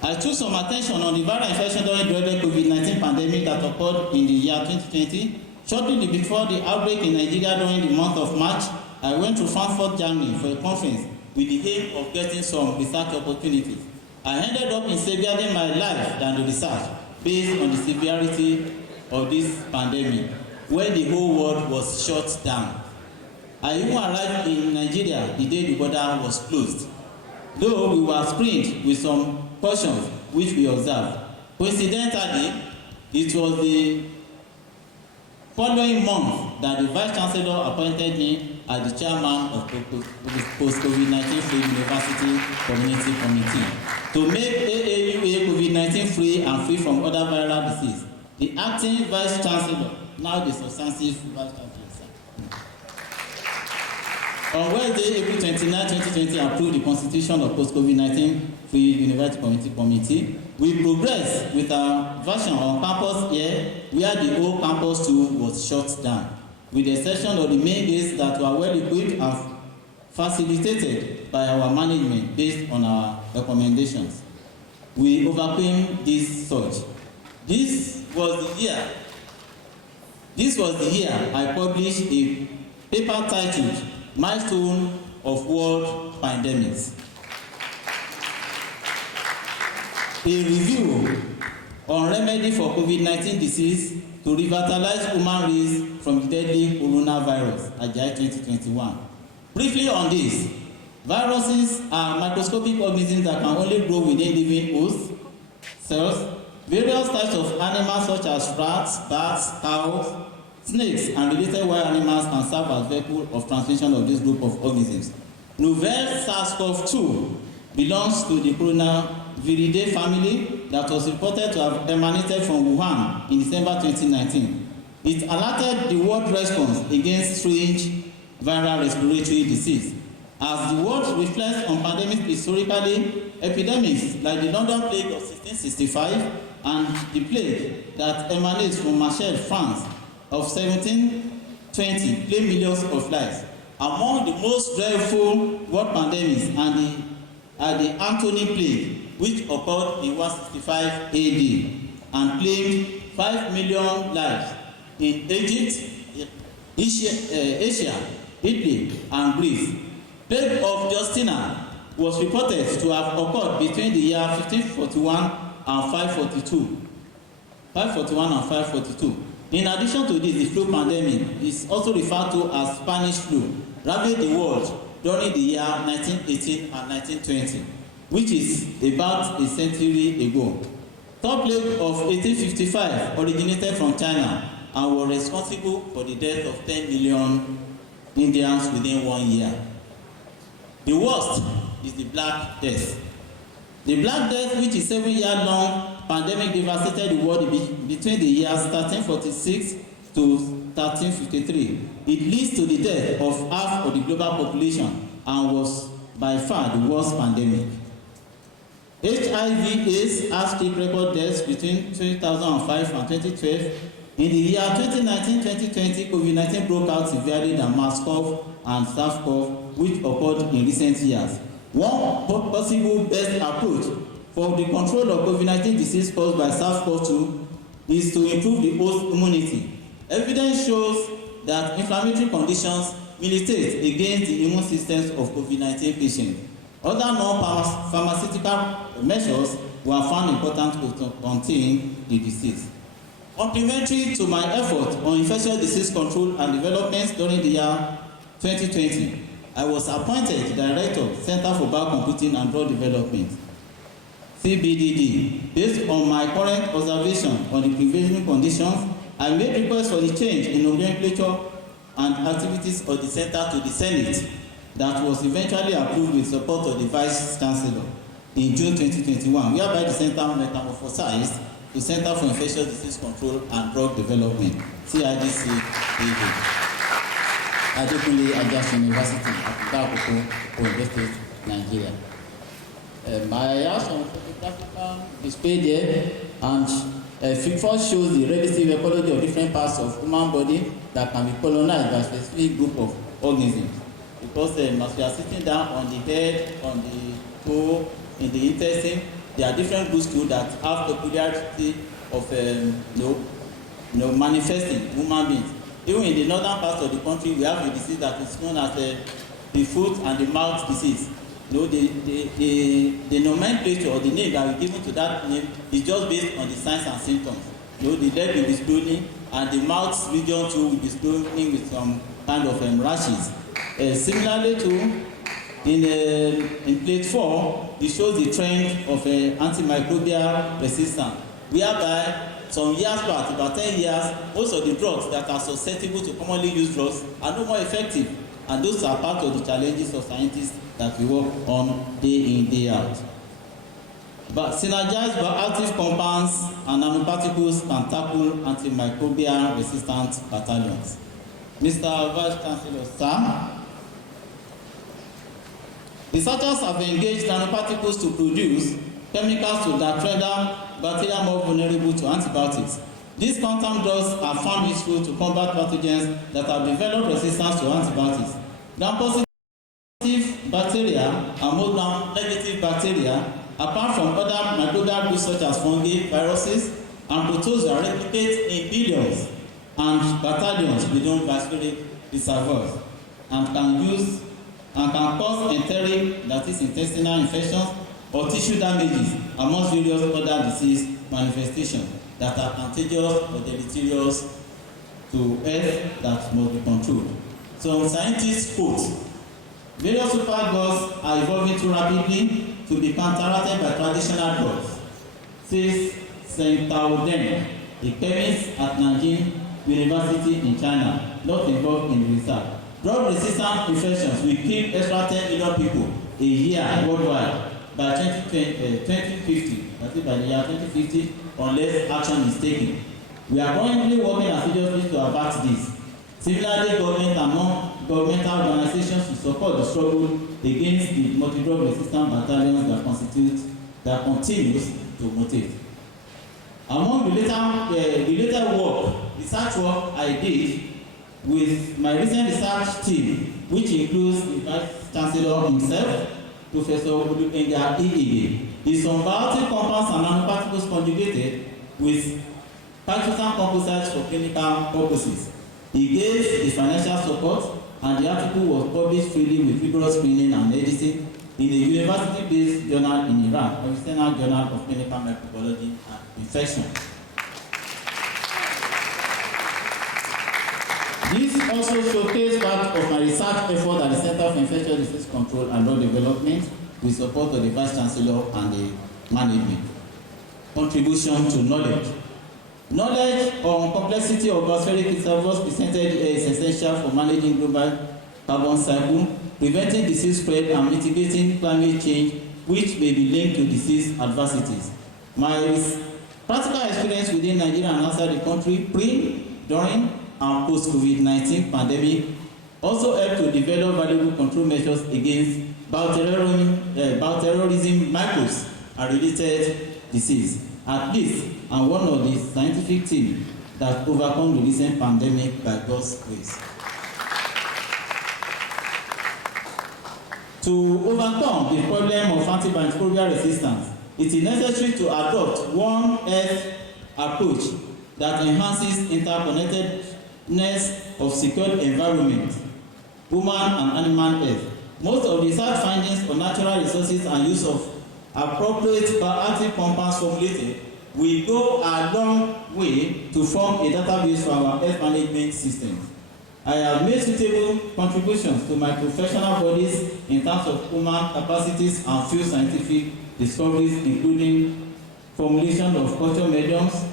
I took some attention on the viral infection during the dreaded COVID-19 pandemic that occurred in the year 2020. Shortly before the outbreak in Nigeria during the month of March, I went to Frankfurt, Germany for a conference with the aim of getting some research opportunities. I ended up in safeguarding my life than the research based on the severity of this pandemic, when the whole world was shut down. I even arrived in Nigeria the day the border was closed, though we were screened with some cautions which we observed. Coincidentally, it was the following month that the Vice Chancellor appointed me as the chairman of the post-COVID-19 Free University Community Committee to make AAUA COVID-19 free and free from other viral disease. The acting Vice Chancellor, now the substantive Vice Chancellor. On Wednesday, April 29, 2020, approved the constitution of post-COVID-19 Free University Committee. We progressed with our version on campus here, where the old campus 2 was shut down, with the exception of the main gates that were well equipped and facilitated by our management based on our recommendations. We overcame this surge. This was the year This was the year I published a paper titled Milestone of World Pandemics. A review on remedy for COVID-19 disease to revitalize human race from the deadly coronavirus, Ajayi 2021. Briefly on this, viruses are microscopic organisms that can only grow within living hosts, cells. Various types of animals such as rats, bats, cows, snakes, and related wild animals can serve as vehicle of transmission of this group of organisms. Novel SARS-CoV-2 belongs to the Coronaviridae family that was reported to have emanated from Wuhan in December 2019. It alerted the world response against strange viral respiratory disease. As the world reflects on pandemics historically, epidemics like the London plague of 1665 and the plague that emanates from Marseille, France of 1720 claimed millions of lives. Among the most dreadful world pandemics are the Anthony plague, which occurred in 165 AD and claimed 5 million lives in Egypt, Asia, Italy, and Greece. Plague of Justina was reported to have occurred between the year 1541 and 542. In addition to this, the flu pandemic is also referred to as Spanish flu, ravaged the world during the year 1918 and 1920, which is about a century ago. Third plague of 1855 originated from China and was responsible for the death of 10 million Indians within 1 year. The worst is the Black Death. The Black Death, which is 7-year-long pandemic, devastated the world between the years 1346 to 1353. It leads to the death of half of the global population and was by far the worst pandemic. HIV/AIDS has peak record deaths between 2005 and 2012. In the year 2019-2020, COVID-19 broke out severely than MERS-CoV and SARS-CoV, which occurred in recent years. One possible best approach for the control of COVID-19 disease caused by SARS-CoV-2 is to improve the host immunity. Evidence shows that inflammatory conditions militate against the immune systems of COVID-19 patients. Other non-pharmaceutical measures were found important to contain the disease. Complementary to my effort on infectious disease control and developments during the year 2020, I was appointed Director, Center for Biocomputing and Drug Development, CBDD. Based on my current observation on the prevailing conditions, I made requests for the change in nomenclature and activities of the Center to the Senate that was eventually approved with support of the Vice Chancellor in June 2021, whereby the Center metamorphosized to Center for Infectious Disease Control and Drug Development, CIDC-AD, Ajayi University, Ajayi, Ondo State, Nigeria. I have some photographical display there, and figure shows the relative ecology of different parts of human body that can be colonized by a specific group of organisms. Because as we are sitting down on the head, on the toe, in the intestine, there are different groups too that have peculiarity of manifesting human beings. Even in the northern parts of the country, we have a disease that is known as the foot and the mouth disease. The nomenclature or the name that we given to that name is just based on the signs and symptoms. The leg will be swollen, and the mouth region too will be swollen with some kind of rashes. Similarly to in plate 4, it shows the trend of antimicrobial resistance, whereby some years back, about 10 years, most of the drugs that are susceptible to commonly used drugs are no more effective, and those are part of the challenges of scientists that we work on day in, day out. But synergized bioactive compounds and nanoparticles can tackle antimicrobial resistant pathogens. Mr. Vice Chancellor, sir, researchers have engaged nanoparticles to produce chemicals that render bacteria more vulnerable to antibiotics. These quantum drugs are found useful to combat pathogens that have developed resistance to antibiotics. Gram-positive bacteria and more gram-negative bacteria, apart from other microbial groups such as fungi, viruses, and protozoa, replicate in billions and battalions within Biospheric reservoirs and can cause enteric, that is intestinal infections, or tissue damages amongst various other disease manifestations that are contagious or deleterious to health that must be controlled. Some scientists quote, various superbugs are evolving too rapidly to be counteracted by traditional drugs, says Seng Tao Deng, a chemist at Nanjing University in China, not involved in research. Drug-resistant infections will kill extra 10 million people a year worldwide by 2050, that is by the year 2050, unless action is taken. We are currently working assiduously to avert this. Similarly, government and non-governmental organizations should support the struggle against the multi-drug resistant battalions that continues to mutate. Among the related research work I did with my recent research team, which includes the Vice Chancellor himself, Professor Olupenga Iyeye, is on biotic compounds and nanoparticles conjugated with phytosan composites for clinical purposes. He gave the financial support, and the article was published freely with rigorous screening and editing in a university-based journal in Iran, External Journal of Clinical Microbiology and Infection. This also showcased part of my research effort at the Center for Infectious Disease Control and Drug Development with support of the Vice Chancellor and the management. Contribution to knowledge. Knowledge on complexity of biospheric reservoirs presented is essential for managing global carbon cycle, preventing disease spread, and mitigating climate change, which may be linked to disease adversities. My practical experience within Nigeria and outside the country, pre, during, and post-COVID-19 pandemic also helped to develop valuable control measures against bioterrorism, microbes, and related disease. At least I'm one of the scientific team that overcome the recent pandemic by God's grace. To overcome the problem of antimicrobial resistance, it is necessary to adopt one health approach that enhances interconnectedness of secured environment, human and animal health. Most of the research findings on natural resources and use of appropriate bioactive compounds formulated will go a long way to form a database for our health management systems. I have made suitable contributions to my professional bodies in terms of human capacities and field scientific discoveries, including formulation of culture mediums,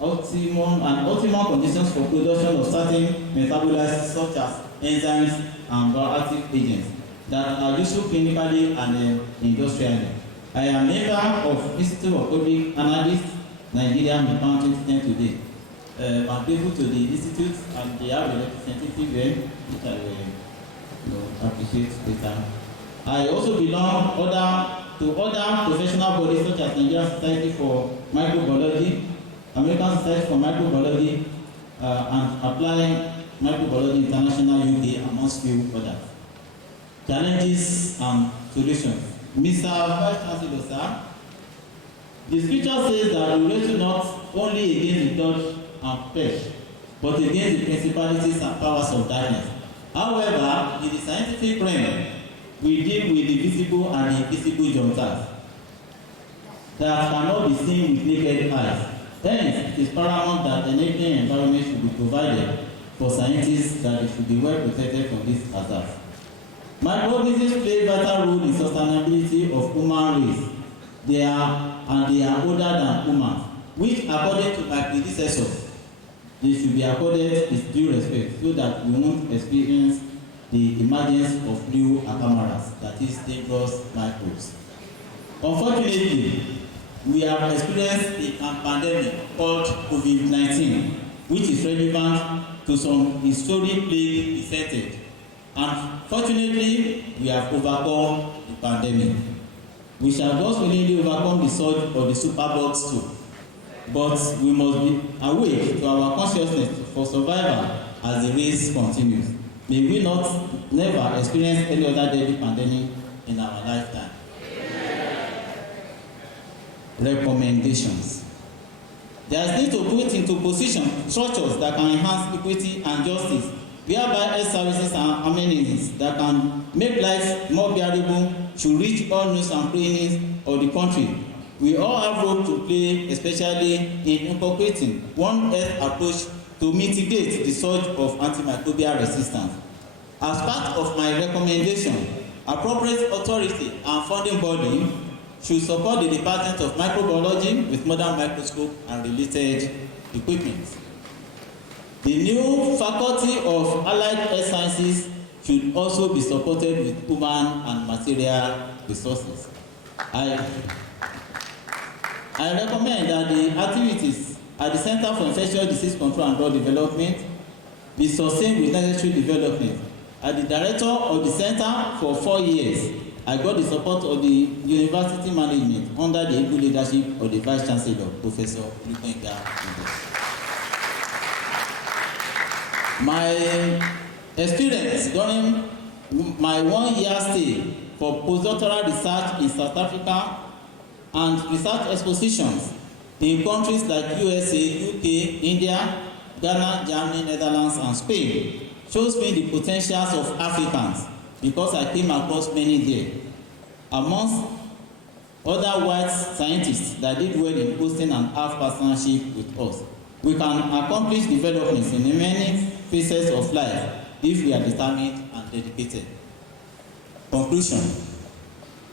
optimal conditions for production of certain metabolites such as enzymes and bioactive agents that are useful clinically and industrially. I am a member of Institute of Public Analysts, Nigeria, and County today. I'm grateful to the institute, and they have a representative there, which I will appreciate later. I also belong to other professional bodies such as Nigerian Society for Microbiology, American Society for Microbiology, and Applied Microbiology International UK, amongst few others. Challenges and solutions. Mr. Vice Chancellor, sir, the scripture says that we wrestle not only against the judge and flesh, but against the principalities and powers of darkness. However, in the scientific realm, we deal with the visible and the invisible junctures that cannot be seen with naked eyes. Hence, it is paramount that the enabling environment should be provided for scientists that they should be well protected from this hazard. Microorganisms play a vital role in sustainability of human race. They are older than humans, which, according to my predecessors, they should be accorded with due respect so that we won't experience the emergence of new acameras, that is dangerous microbes. Unfortunately, we have experienced a pandemic called COVID-19, which is relevant to some historic plague besetted. And fortunately, we have overcome the pandemic. We shall just willingly overcome the surge of the superbugs too. But we must be awake to our consciousness for survival as the race continues. May we never experience any other deadly pandemic in our lifetime. Recommendations. There is need to put into position structures that can enhance equity and justice, whereby health services and amenities that can make life more bearable should reach all nooks and crannies of the country. We all have a role to play, especially in incorporating one health approach to mitigate the surge of antimicrobial resistance. As part of my recommendation, appropriate authority and funding body should support the Department of Microbiology with modern microscope and related equipment. The new Faculty of Allied Health Sciences should also be supported with human and material resources. I recommend that the activities at the Center for Infectious Disease Control and Drug Development be sustained with necessary development. As the director of the center for 4 years, I got the support of the university management under the able leadership of the Vice Chancellor, Professor Olajide. My experience during my 1-year stay for postdoctoral research in South Africa and research expositions in countries like USA, UK, India, Ghana, Germany, Netherlands, and Spain shows me the potentials of Africans because I came across many there. Amongst other white scientists that did well in hosting and have partnership with us, we can accomplish developments in many phases of life if we are determined and dedicated. Conclusion.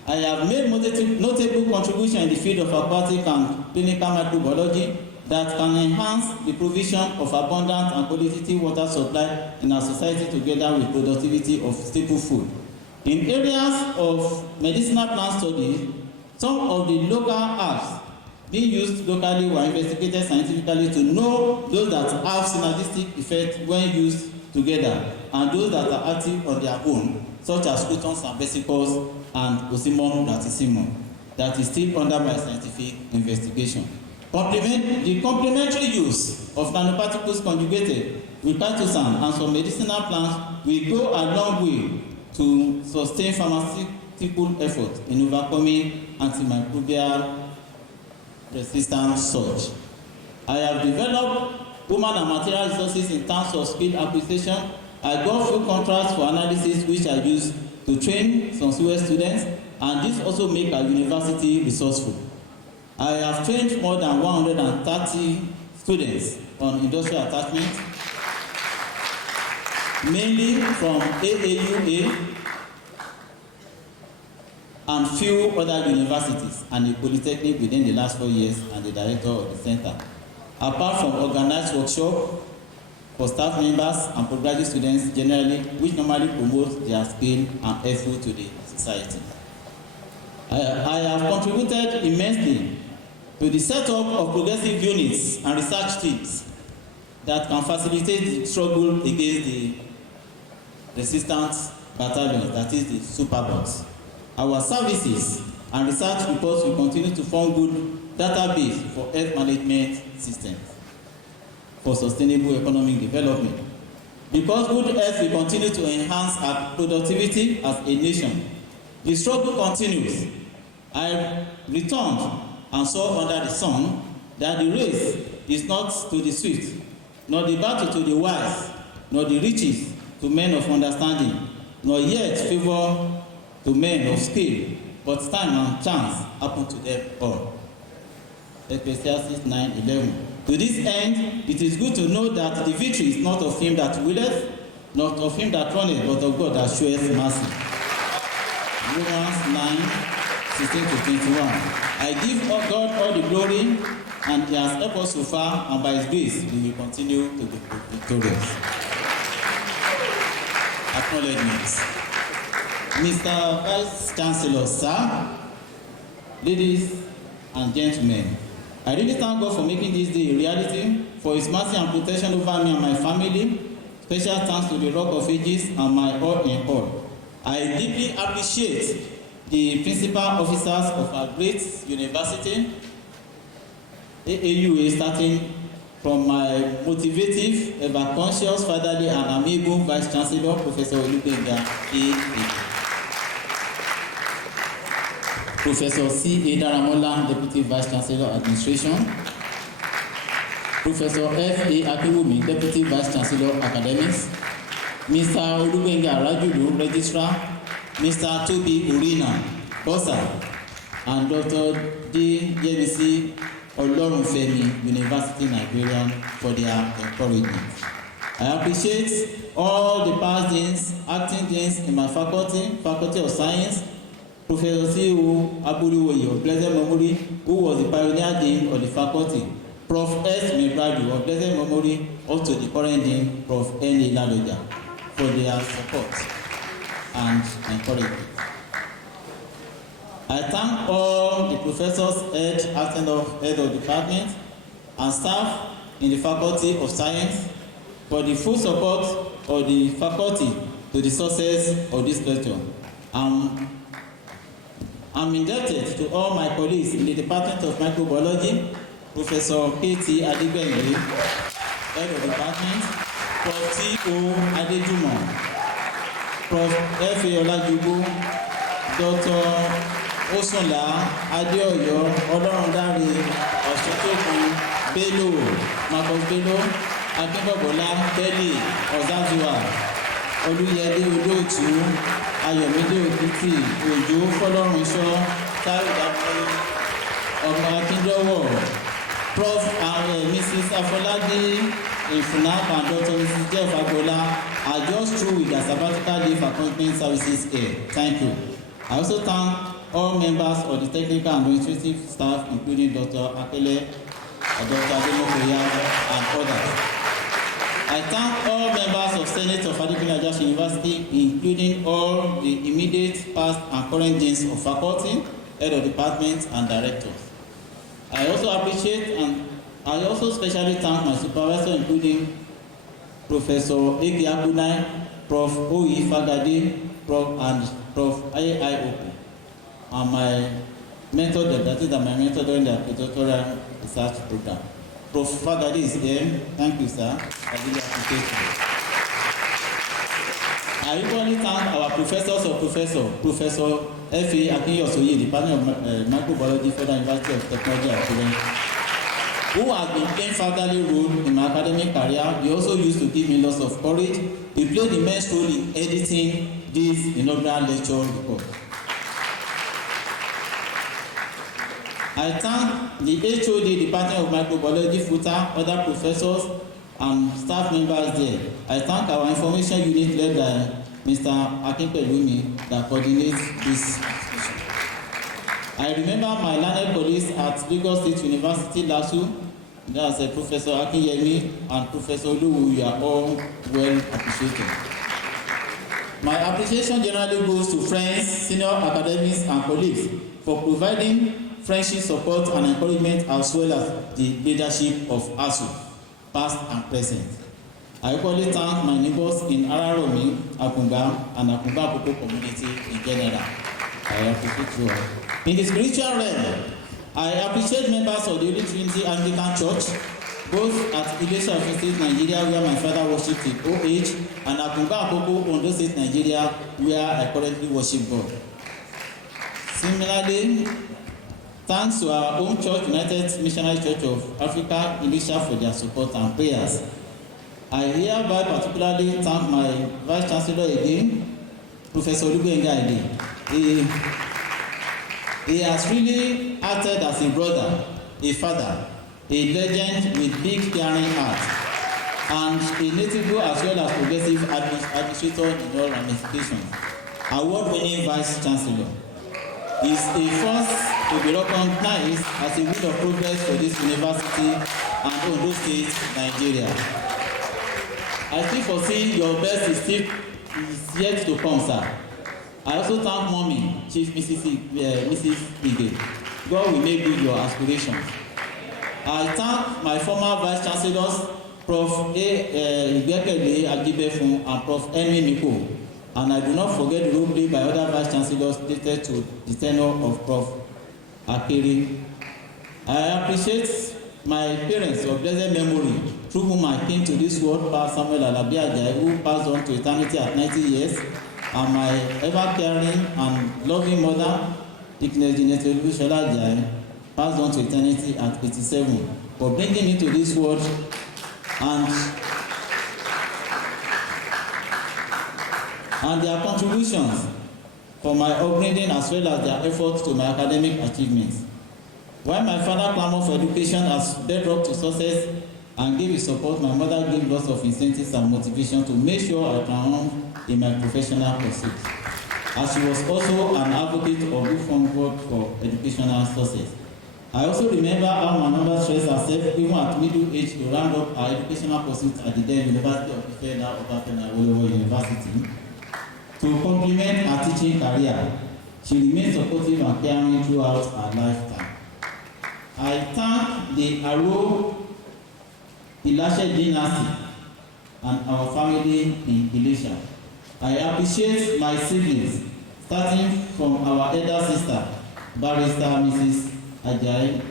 I have made notable contribution in the field of aquatic and clinical microbiology that can enhance the provision of abundant and quality water supply in our society together with productivity of staple food. In areas of medicinal plant studies, some of the local herbs being used locally were investigated scientifically to know those that have synergistic effect when used together and those that are active on their own, such as Scutons and vesicles and Osimum latissimum, that is still under my scientific investigation. The complementary use of nanoparticles conjugated with phytosan and some medicinal plants will go a long way to sustain pharmaceutical efforts in overcoming antimicrobial resistance surge. I have developed human and material resources in terms of skill acquisition. I got few contracts for analysis which I use to train some CUS students, and this also make our university resourceful. I have trained more than 130 students on industrial attachment, mainly from AAUA and few other universities and the polytechnic within the last 4 years, and the director of the center. Apart from organized workshops for staff members and postgraduate students generally, which normally promote their skill and effort to the society. I have contributed immensely to the setup of progressive units and research teams that can facilitate the struggle against the resistant battalions, that is the superbugs. Our services and research reports will continue to form good database for health management systems for sustainable economic development. Because good health will continue to enhance our productivity as a nation, the struggle continues. I returned and saw under the sun that the race is not to the swift, nor the battle to the wise, nor the riches to men of understanding, nor yet favor to men of skill, but time and chance happen to them all. Ecclesiastes 9:11. To this end, it is good to know that the victory is not of him that willeth, not of him that runneth, but of God that showeth mercy. Romans 9:16-21. I give God all the glory, and He has helped us so far, and by His grace, we will continue to be victorious. Acknowledgements. Mr. Vice Chancellor, sir, ladies and gentlemen, I really thank God for making this day a reality, for His mercy and protection over me and my family. Special thanks to the Rock of Ages and my all in all. I deeply appreciate the principal officers of our great university, AAUA, starting from my motivative, ever-conscious, fatherly, and amiable Vice Chancellor, Professor Olajide A. Professor C. A. Daramola, Deputy Vice Chancellor, Administration, Professor F.A. Akiwumi, Deputy Vice Chancellor, Academics, Mr. Olubenga Rajudu, Registrar, Mr. Toby Urina, Bossa, and Dr. D. Yebisi Olorunfemi, University Nigeria, for their encouragement. I appreciate all the past deans, acting deans in my faculty of Science, Professor C.O. Aburiwoye of blessed memory, who was the pioneer dean of the faculty, Prof. S. Mebradu of blessed memory, up to the current dean, Prof. N. Laloja, for their support and encouragement. I thank all the professors, head of department, and staff in the Faculty of Science for the full support of the faculty to the success of this lecture. I'm indebted to all my colleagues in the Department of Microbiology, Professor K.T. Adebayo, Head of Department, Prof. T.O. Adejumo, Prof. F.A. Olajide, Dr. Osonla, Adeoyo, Olorundare, Osotokun, Bello, Marcus Bello, Akinbobola, Belly, Ozazua, Oluyede Odotu, Ayomide Okuti, Ojo Fọlọ́runṣọ́, Táyọ̀ Ọmọ Akínjọwọ́, Prof. and Mrs. Afolade Ifunap and Dr. Mrs. Jeff Agbola are just through with their sabbatical leave appointment services here. Thank you. I also thank all members of the technical and administrative staff, including Dr. Akele, Dr. Ademokoya, and others. I thank all members of Senate of Adebayo Ajayi University, including all the immediate, past, and current deans of faculty, head of departments, and directors. I also appreciate and I also specially thank my supervisor, including Professor Egi Abunai, Prof. Oyi Fagade, and Prof. Ajayi, and my mentor, that is my mentor during the doctoral research program. Prof. Fagade is here. Thank you, sir. I really appreciate it. I equally thank our professors of Professor F.A. Akinyosoye, Department of Microbiology, Federal University of Technology, Akure, who has been playing fatherly role in my academic career. He also used to give me lots of courage. He played immense role in editing this inaugural lecture report. I thank the HOD, Department of Microbiology, FUTA, other professors, and staff members there. I thank our information unit led by Mr. Akinpelumi that coordinates this discussion. I remember my learned colleagues at Lagos State University, LASU, that's Professor Akinyemi and Professor Oluwu. You are all well appreciated. My appreciation generally goes to friends, senior academics, and colleagues for providing friendship, support, and encouragement, as well as the leadership of ASU, past and present. I equally thank my neighbors in Araromi, Akunga, and Akunga Koko community in general. I appreciate you all. In the spiritual realm, I appreciate members of the Holy Trinity Anglican Church, both at Ilesha State, Nigeria, where my father worshipped in OH, and Akunga Koko, Ondo State, Nigeria, where I currently worship God. Similarly, thanks to our own church, United Missionary Church of Africa, Ilesha, for their support and prayers. I hereby particularly thank my Vice Chancellor again, Professor Olubenga. He has really acted as a brother, a father, a legend with big caring heart, and a native as well as progressive administrator in all ramifications. Award-winning Vice Chancellor. He is a first to be recognized as a wheel of progress for this university and Ondo State, Nigeria. I still foresee your best is yet to come, sir. I also thank Mommy, Chief Mrs. Ige. God will make good your aspirations. I thank my former Vice Chancellors, Prof. Igbekele Agibefun and Prof. Emi Miko. And I do not forget the role played by other Vice Chancellors related to the tenure of Prof. Akiri. I appreciate my parents of blessed memory, through whom I came to this world, Pa Samuel Ajayi, who passed on to eternity at 90 years, and my ever-caring and loving mother, Dickness Ajayi, passed on to eternity at 87. for bringing me to this world and their contributions for my upbringing as well as their efforts to my academic achievements. While my father clamored for education as bedrock to success and gave his support, my mother gave lots of incentives and motivation to make sure I can in my professional pursuits, as she was also an advocate of good form work for educational success. I also remember how my mother stressed herself even at middle age to round up her educational pursuits at the then University of Ife, now Obatana University. To complement her teaching career, she remained supportive and caring throughout her lifetime. I thank the Aaua Ilashe dynasty and our family in Elisha. I appreciate my siblings, starting from our elder sister, Barrister Mrs. Ajayi,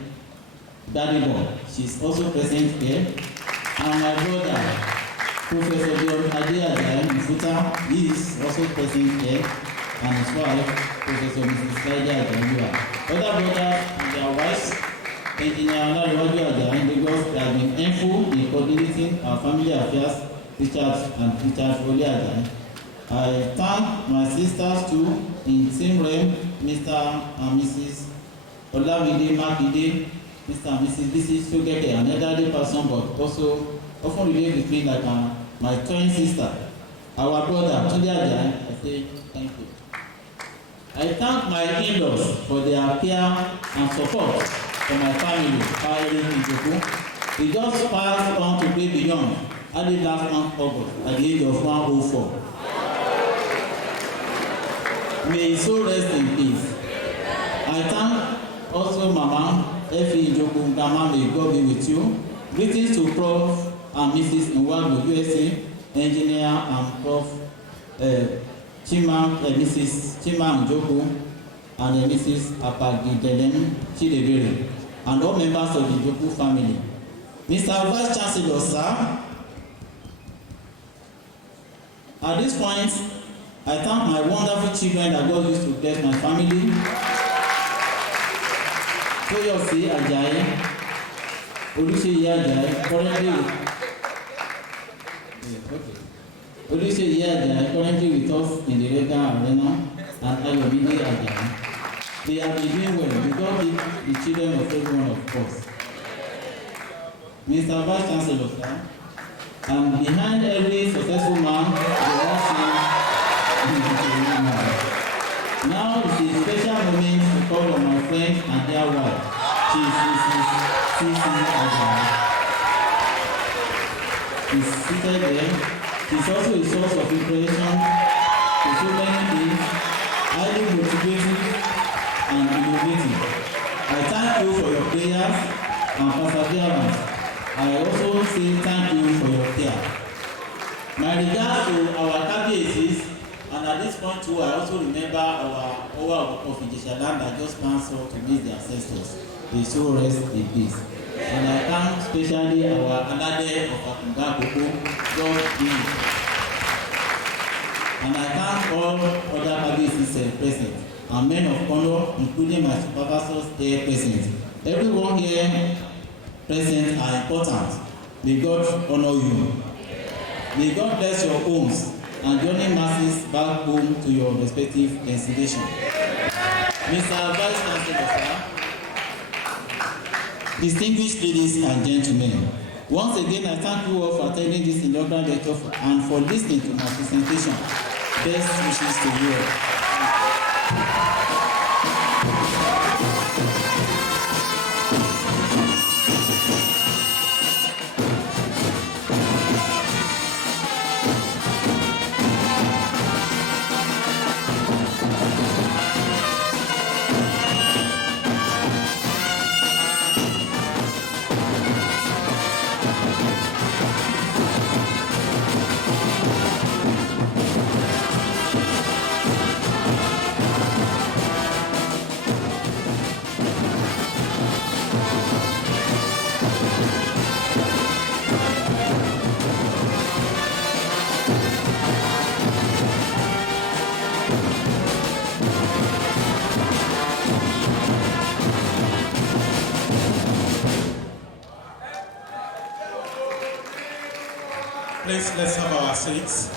Adebayo. She is also present here. And my brother, Professor Ajayi Mfuta, he is also present here. And his wife, Professor Mrs. Ajayi. Other brothers and their wives, Engineer Ajayi, because they have been helpful in coordinating our family affairs, Richard and Richard Ajayi. I thank my sisters too in same realm, Mr. and Mrs. Olajide Makinde, Mr. and Mrs. Bisi Sogeke, an elderly person, but also often relate with me like my twin sister. Our brother, Tunde Ajayi, I say thank you. I thank my in-laws for their care and support for my family, Ajayi Ijoku. We just passed on to play beyond early last month August at the age of 104. May his soul rest in peace. I thank also Mama Effie Ijoku, Grandma, may God be with you. Greetings to Prof. and Mrs. Inaugural, USA, Engineer and Prof. Mrs. Chima Ijoku, and Mrs. Apagidelem Chidebere, and all members of the Ijoku family. Mr. Vice Chancellor, sir, at this point, I thank my wonderful children that God used to bless my family. Toyosi Ajayi, Oluseyi Ajayi, currently with us in the Reservoirs arena, and Ayomide Ajayi. They have been doing well. We God give the children of everyone, of course. Mr. Vice Chancellor, sir, and behind every successful man, there are now is a special moment to call on my friend and their wife, Chief Mrs. C.C. Ajayi. She's seated there. She's also a source of inspiration to so many things, highly motivating and innovative. I thank you for your prayers and perseverance. I also say thank you for your care. My regards to our Kabiyesi's. And at this point too, I also remember our Aaua of Ijesha land that just passed on to meet the ancestors. They so rest in peace. And I thank especially our Alade of Akumba Koko, God be. And I thank all other Kabiyesi's present and men of honor, including my supervisors here present. Everyone here present are important. May God honor you. May God bless your homes and journey masses back home to your respective destination. Mr. Vice Chancellor, sir, distinguished ladies and gentlemen, once again I thank you all for attending this inaugural lecture and for listening to my presentation. Best wishes to you all. Please, let's have our seats.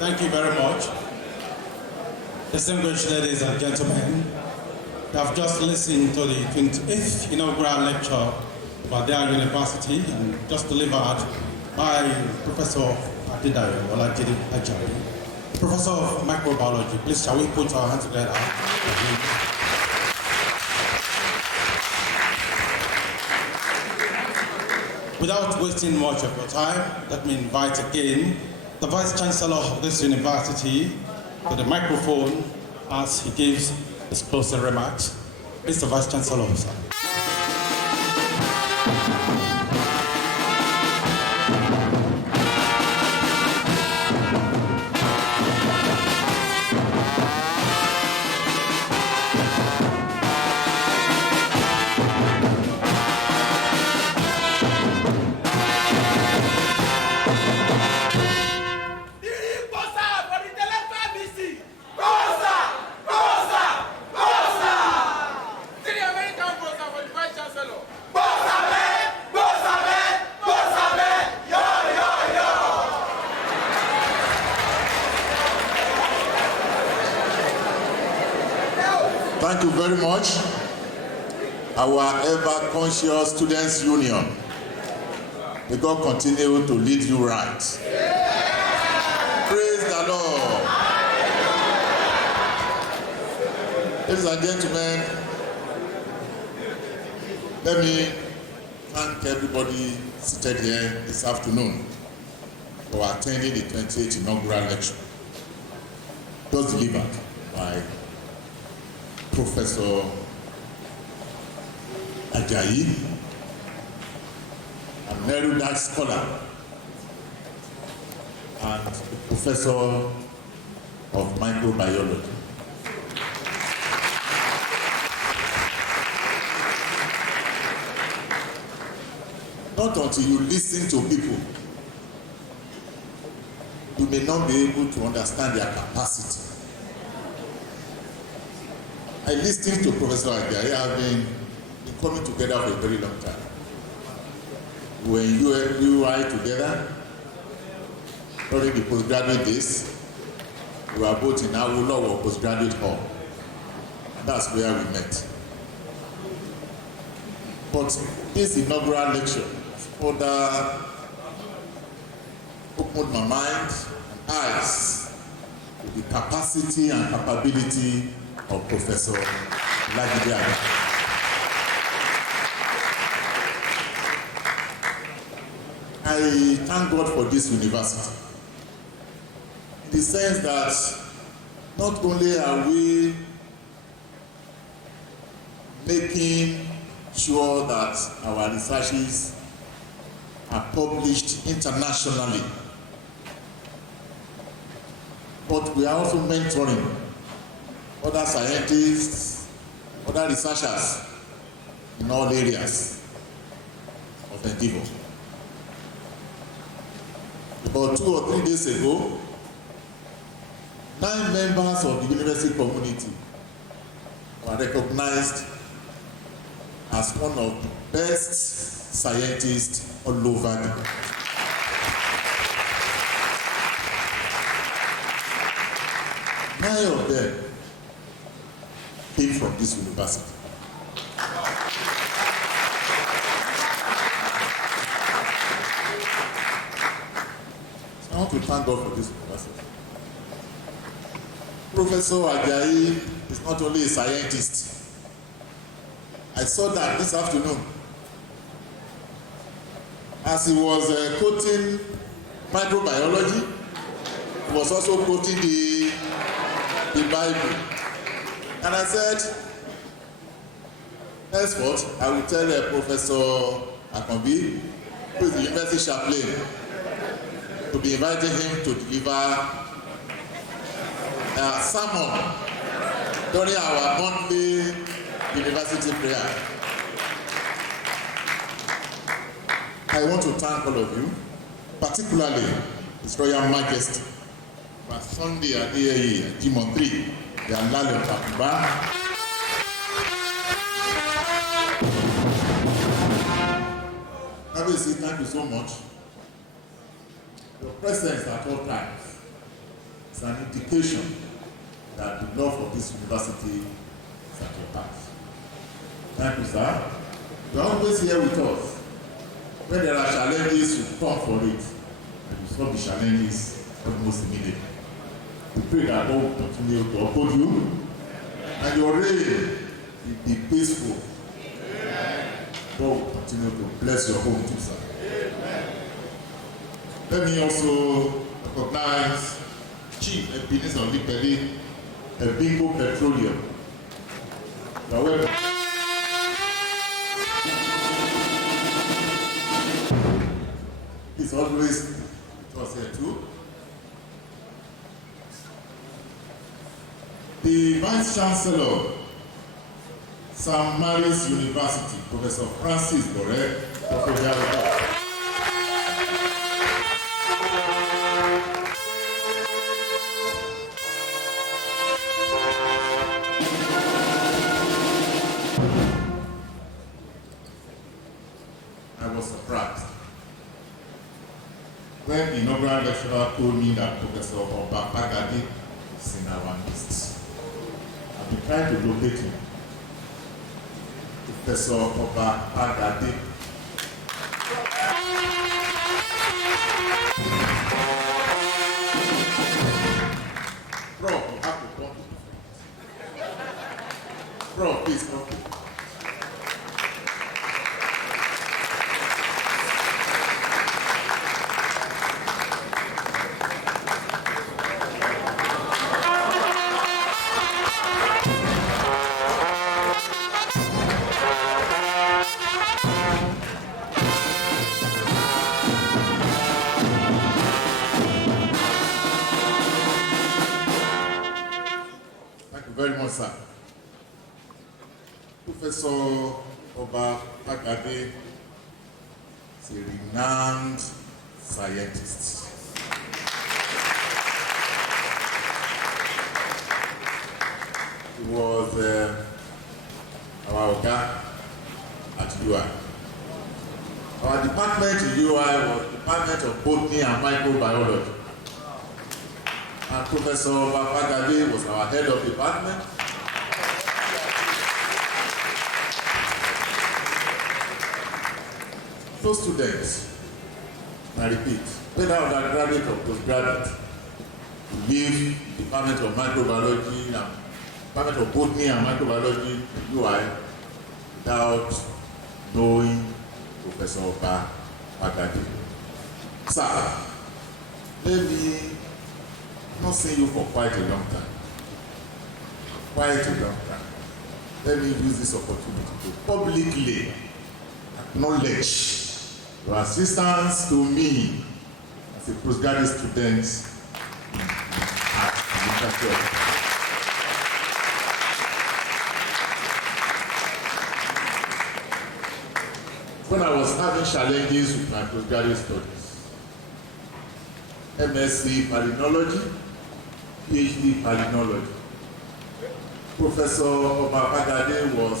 Thank you very much. Distinguished ladies and gentlemen, we have just listened to the 28th inaugural lecture of Adebayo University and just delivered by Professor Adebayo, Olajide, Ajayi, Professor of Microbiology. Please, shall we put our hands together? Without wasting much of your time, let me invite again the Vice Chancellor of this university to the microphone as he gives his closing remarks. Mr. Vice Chancellor, sir. Thank you very much. Our ever-conscious Students' Union. May God continue to lead you right. Praise the Lord. Ladies and gentlemen, let me thank everybody seated here this afternoon for attending the 28th inaugural lecture. It was delivered by Professor Ajayi, an erudite scholar and a professor of microbiology. Not until you listen to people, you may not be able to understand their capacity. I listened to Professor Ajayi. I've been coming together for a very long time. We were in UI together during the postgraduate days. We were both in Aaua postgraduate hall. That's where we met. But this inaugural lecture further opened my mind and eyes to the capacity and capability of Professor Olajide. I thank God for this university in the sense that not only are we making sure that our researches are published internationally, but we are also mentoring other scientists, other researchers in all areas of endeavor. About 2 or 3 days ago, 9 members of the university community were recognized as one of the best scientists all over the world. Nine of them came from this university. So I want to thank God for this university. Professor Ajayi is not only a scientist. I saw that this afternoon as he was quoting microbiology. He was also quoting the Bible. And I said, henceforth, I will tell Professor Akambi, who is the university chaplain, to be inviting him to deliver a sermon during our monthly university prayer. I want to thank all of you, particularly His Royal Majesty, Sunday Ajayi Jimontri, the Alale Pakuba. always say thank you so much. Your presence at all times is an indication that the love of this university is at your heart. Thank you, sir. You are always here with us. When there are challenges, you come for it, and you solve the challenges almost immediately. We pray that God will continue to uphold you, and your reign will be peaceful. God will continue to bless your home too, sir. Let me also recognize Chief Ebenezer Olipeli, Ebingo Petroleum. You are welcome. He's always with us here too. The Vice Chancellor, St. Mary's University, Professor Francis Lore, Professor. I was surprised when the inaugural lecturer told me that Professor Oba Pagade is in our midst. I've been trying to locate him. Professor Oba Pagade. Bro, you have to come to the front. Bro, please come to. Very much, sir. Professor Oba Pagade is a renowned scientist. He was our Oga at UI. Our department in UI was the Department of Botany and Microbiology. And Professor Pagade was our head of department. So students, I repeat, whether undergraduate or postgraduate, leave the Department of Microbiology and Department of Botany and Microbiology UI without knowing Professor Pagade. Sir, maybe not seeing you for quite a long time. Let me use this opportunity to publicly acknowledge your assistance to me as a postgraduate student at the University of. When I was having challenges with my postgraduate studies, MSc Palynology, PhD Palynology. Professor Oba Pagade was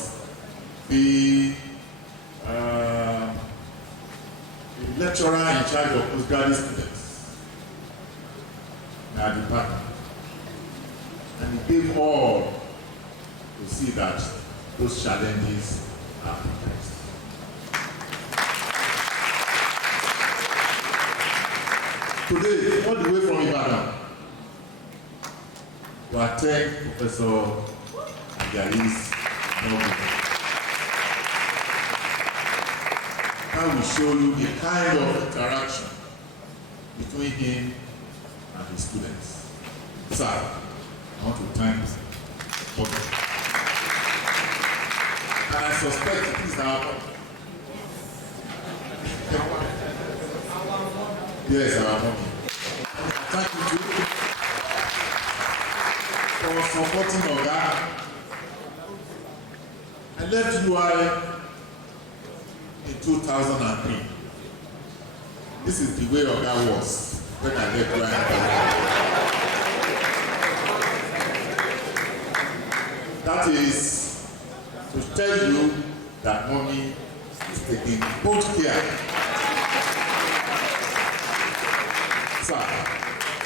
the lecturer in charge of postgraduate students in our department. And he gave all to see that those challenges are addressed. Today, all the way from Ibadan, to attend Professor Ajayi's inaugural. I will show you the kind of interaction between him and his students. Sir, I want to thank you for that. And I suspect it is our honor. Yes, our honor. Thank you too for supporting Oga. I left UI in 2003. This is the way Oga was when I left UI. That is to tell you that mommy is taking good care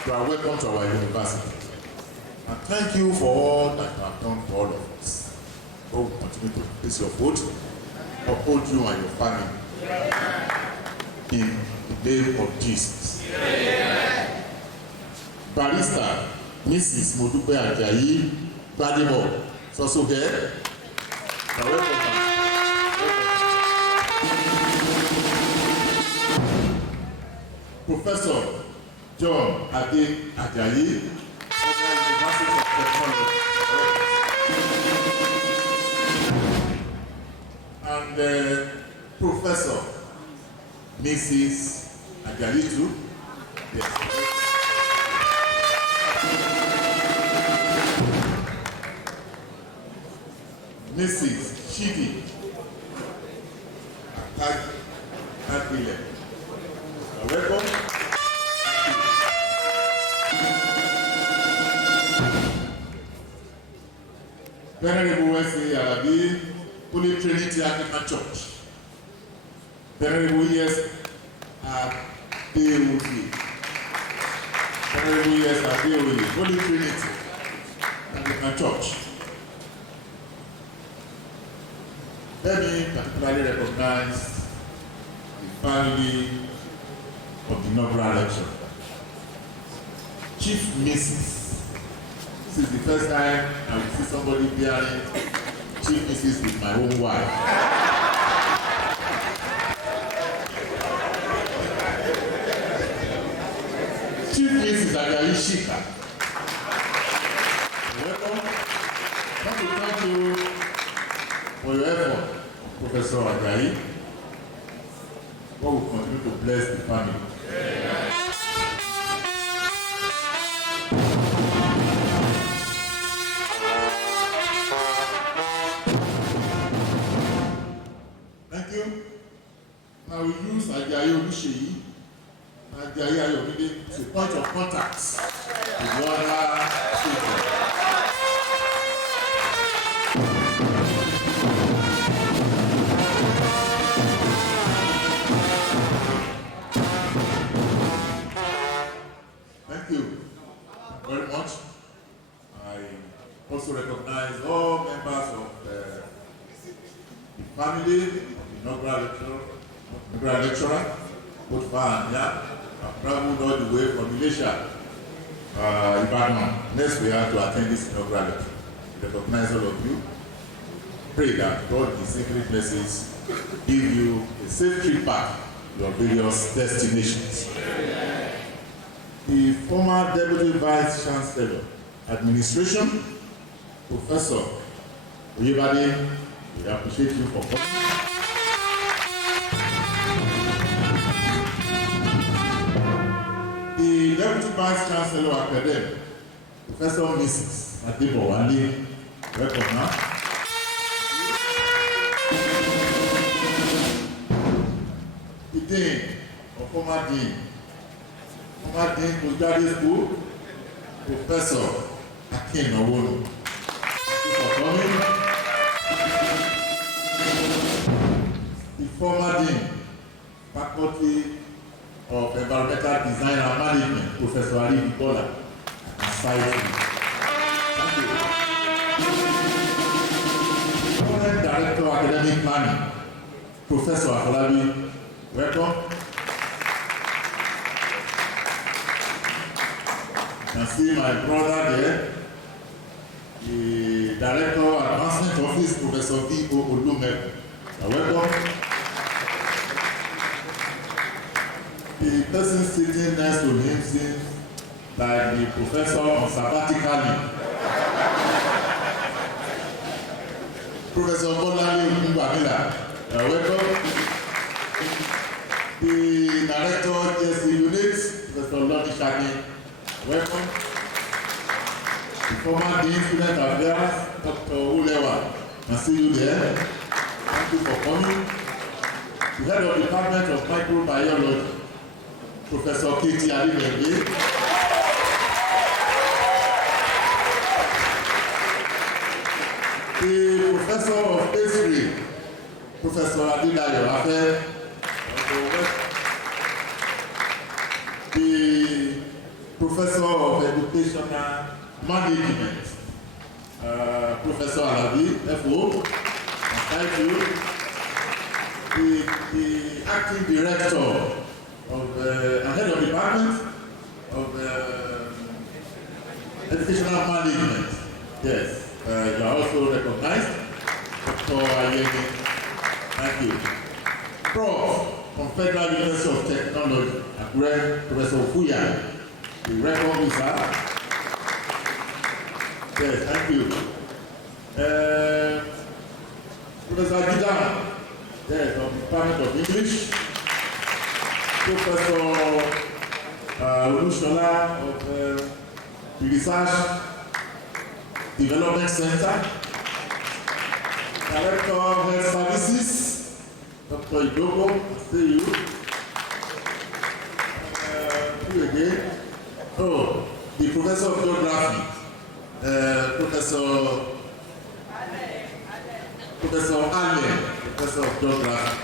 You are welcome to our university. And thank you for all that you have done for all of us. God will continue to place your foot, uphold you and your family. In the name of Jesus. Barrister Mrs. Modupe Ajayi Badimo, is also here. You are welcome. Professor John Ajayi, University of Technology. And Professor Mrs. Ajayi too. Yes. Mrs. Chidi Agbile. Welcome. Venerable Wesley Alabi, Holy Trinity African Church. Venerable yes Adebayo. Venerable yes Adebayo, Holy Trinity African Church. Let me particularly recognize the family of the inaugural lecture. Chief Mrs. This is the first time I will see somebody bearing Chief Mrs. with my own wife. Chief Mrs. Ajayi Shika. Welcome. Thank you for your effort, Professor Ajayi. God will continue to bless the family. Thank you. Now we use Ajayi Olusheyi, Ajayi Ayomide as a point of contact with the other people. Thank you very much. I also recognize all members of the family, the inaugural lecturer, both far and near, have traveled all the way from Malaysia, Ibadan. Next we have to attend this inaugural lecture. Recognize all of you. Pray that God in secret message give you a safe trip back to your various destinations. The former Deputy Vice Chancellor, Administration, Professor Oyebade, we appreciate you for coming. The Deputy Vice Chancellor, Academic, Professor Mrs. Adebayo, welcome now. The Dean, or former Dean Postgraduate School, Professor Akin Owolu. Thank you for coming. The former Dean, Faculty of Environmental Design and Management, Professor Ali Nicola, and Science. Thank you. Current Director of Academic Planning, Professor Afolabi, welcome. I see my brother there, the Director of Advancement Office, Professor V.O. Olume. Welcome. The person sitting next to him seems like the professor on sabbatical leave. Professor Bolali Ogunbamila. Welcome. The Director of GSC Unit, Professor Lodi Shaki. Welcome. The former Dean Student Affairs, Dr. Ulewa. I see you there. Thank you for coming. The Head of Department of Microbiology, Professor K.T. Adebayo. The Professor of History, Professor Adebayo. The Professor Computational Management, Professor Alabi, FO, thank you. The acting director of head of department of educational management. Yes, you are also recognized. Dr. Ajayi, thank you. Prof from Federal University of Technology, Akure, Professor Fuya, the record officer. Yes, thank you. Professor Gida, yes, of the Department of English. Professor Olushola of the Research Development Center. Director of Health Services, Dr. Idogo, see you. You again. Oh, the Professor of Geography, Professor Allen, Professor of Geography.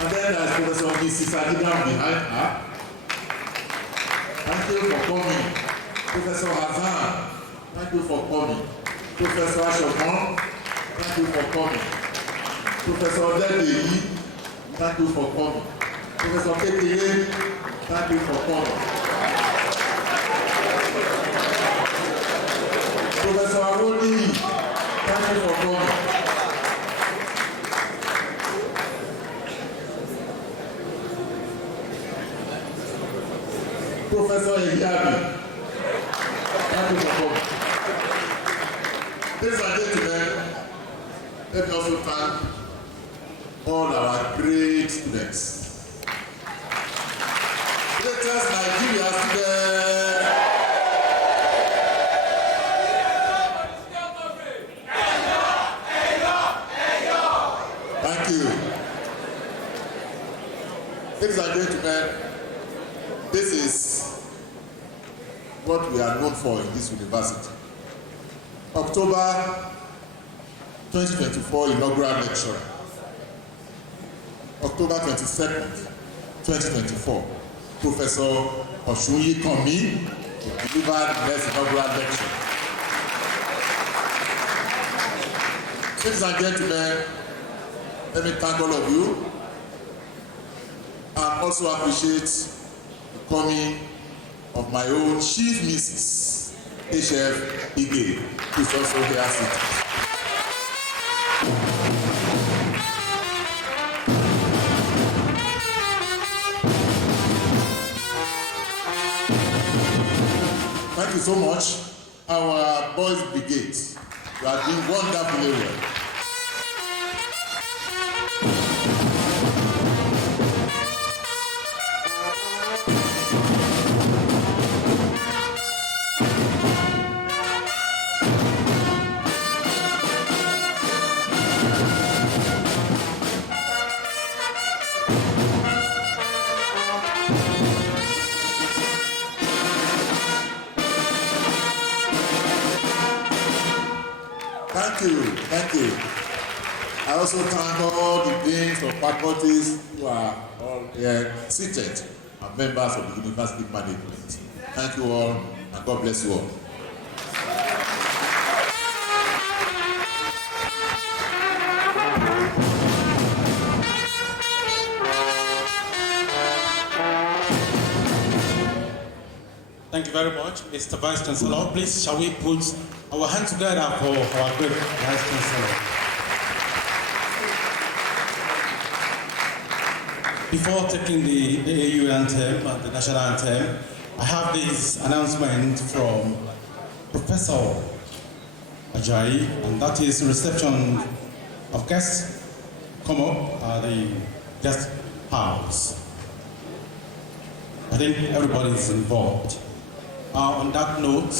And then there's Professor Mrs. Adidam behind her. Thank you for coming. Professor Hazan, thank you for coming. Professor Ashokon, thank you for coming. Professor Odedeyi, thank you for coming. Professor Kekele, thank you for coming. Professor Awoli, thank you for coming. Professor Ehiabi, thank you for coming. Ladies and gentlemen, let me also thank all our great students. Greatest Nigeria students. Thank you. Ladies and gentlemen, this is what we are known for in this university. October 2024 inaugural lecture. October 22nd, 2024, Professor Oshunyi Komi delivered his inaugural lecture. Ladies and gentlemen, let me thank all of you and also appreciate the coming of my own Chief Mrs. HF Ige, who is also here sitting. Thank you so much. Our boys brigade, you are doing wonderfully well. Thank you. I also thank all the deans of faculties who are all here seated and members of the university management. Thank you all and God bless you all. Thank you very much, Mr. Vice Chancellor. Please, shall we put our hands together for our great Vice Chancellor? Before taking the AAU anthem and the national anthem, I have this announcement from Professor Ajayi, and that is reception of guests. Come up at the guest house. I think everybody is involved. On that note,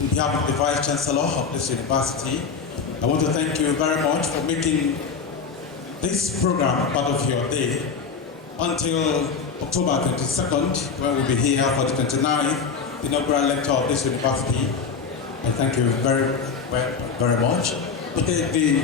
on behalf of the Vice Chancellor of this university, I want to thank you very much for making this program part of your day until October 22nd, when we'll be here for the 29th inaugural lecture of this university. And thank you very much. We take the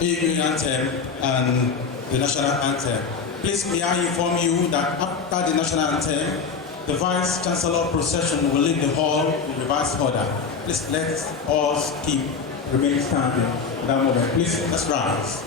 AAU anthem and the national anthem. Please, may I inform you that after the national anthem, the Vice Chancellor procession will leave the hall in reverse order. Please let us remain standing at that moment. Please, let's rise.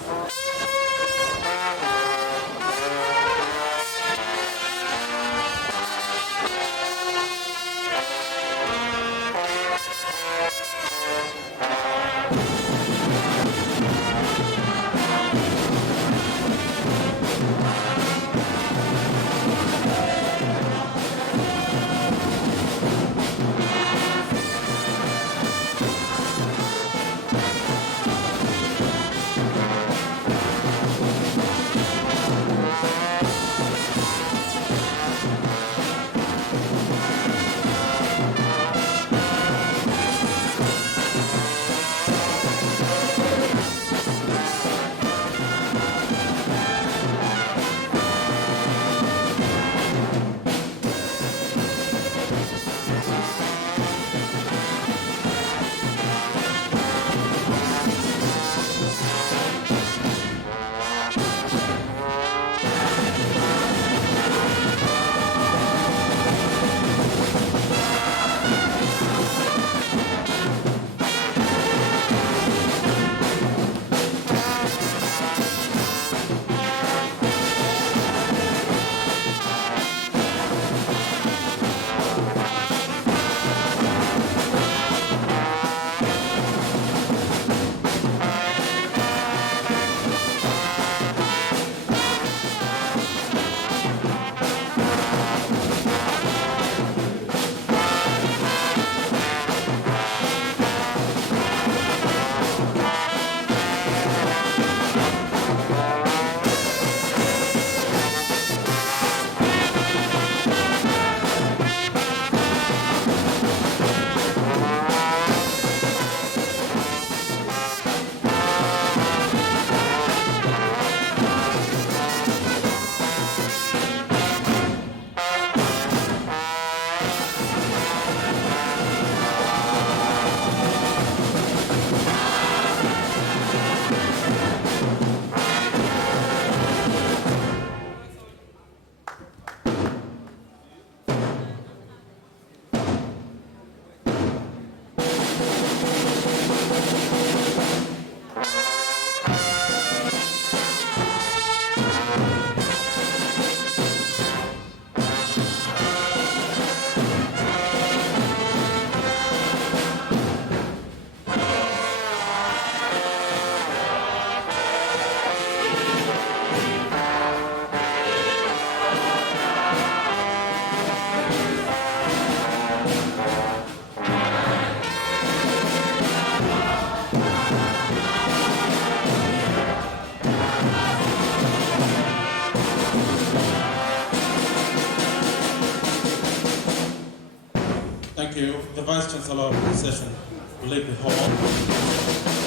Thank you. The Vice Chancellor of the session will leave the hall.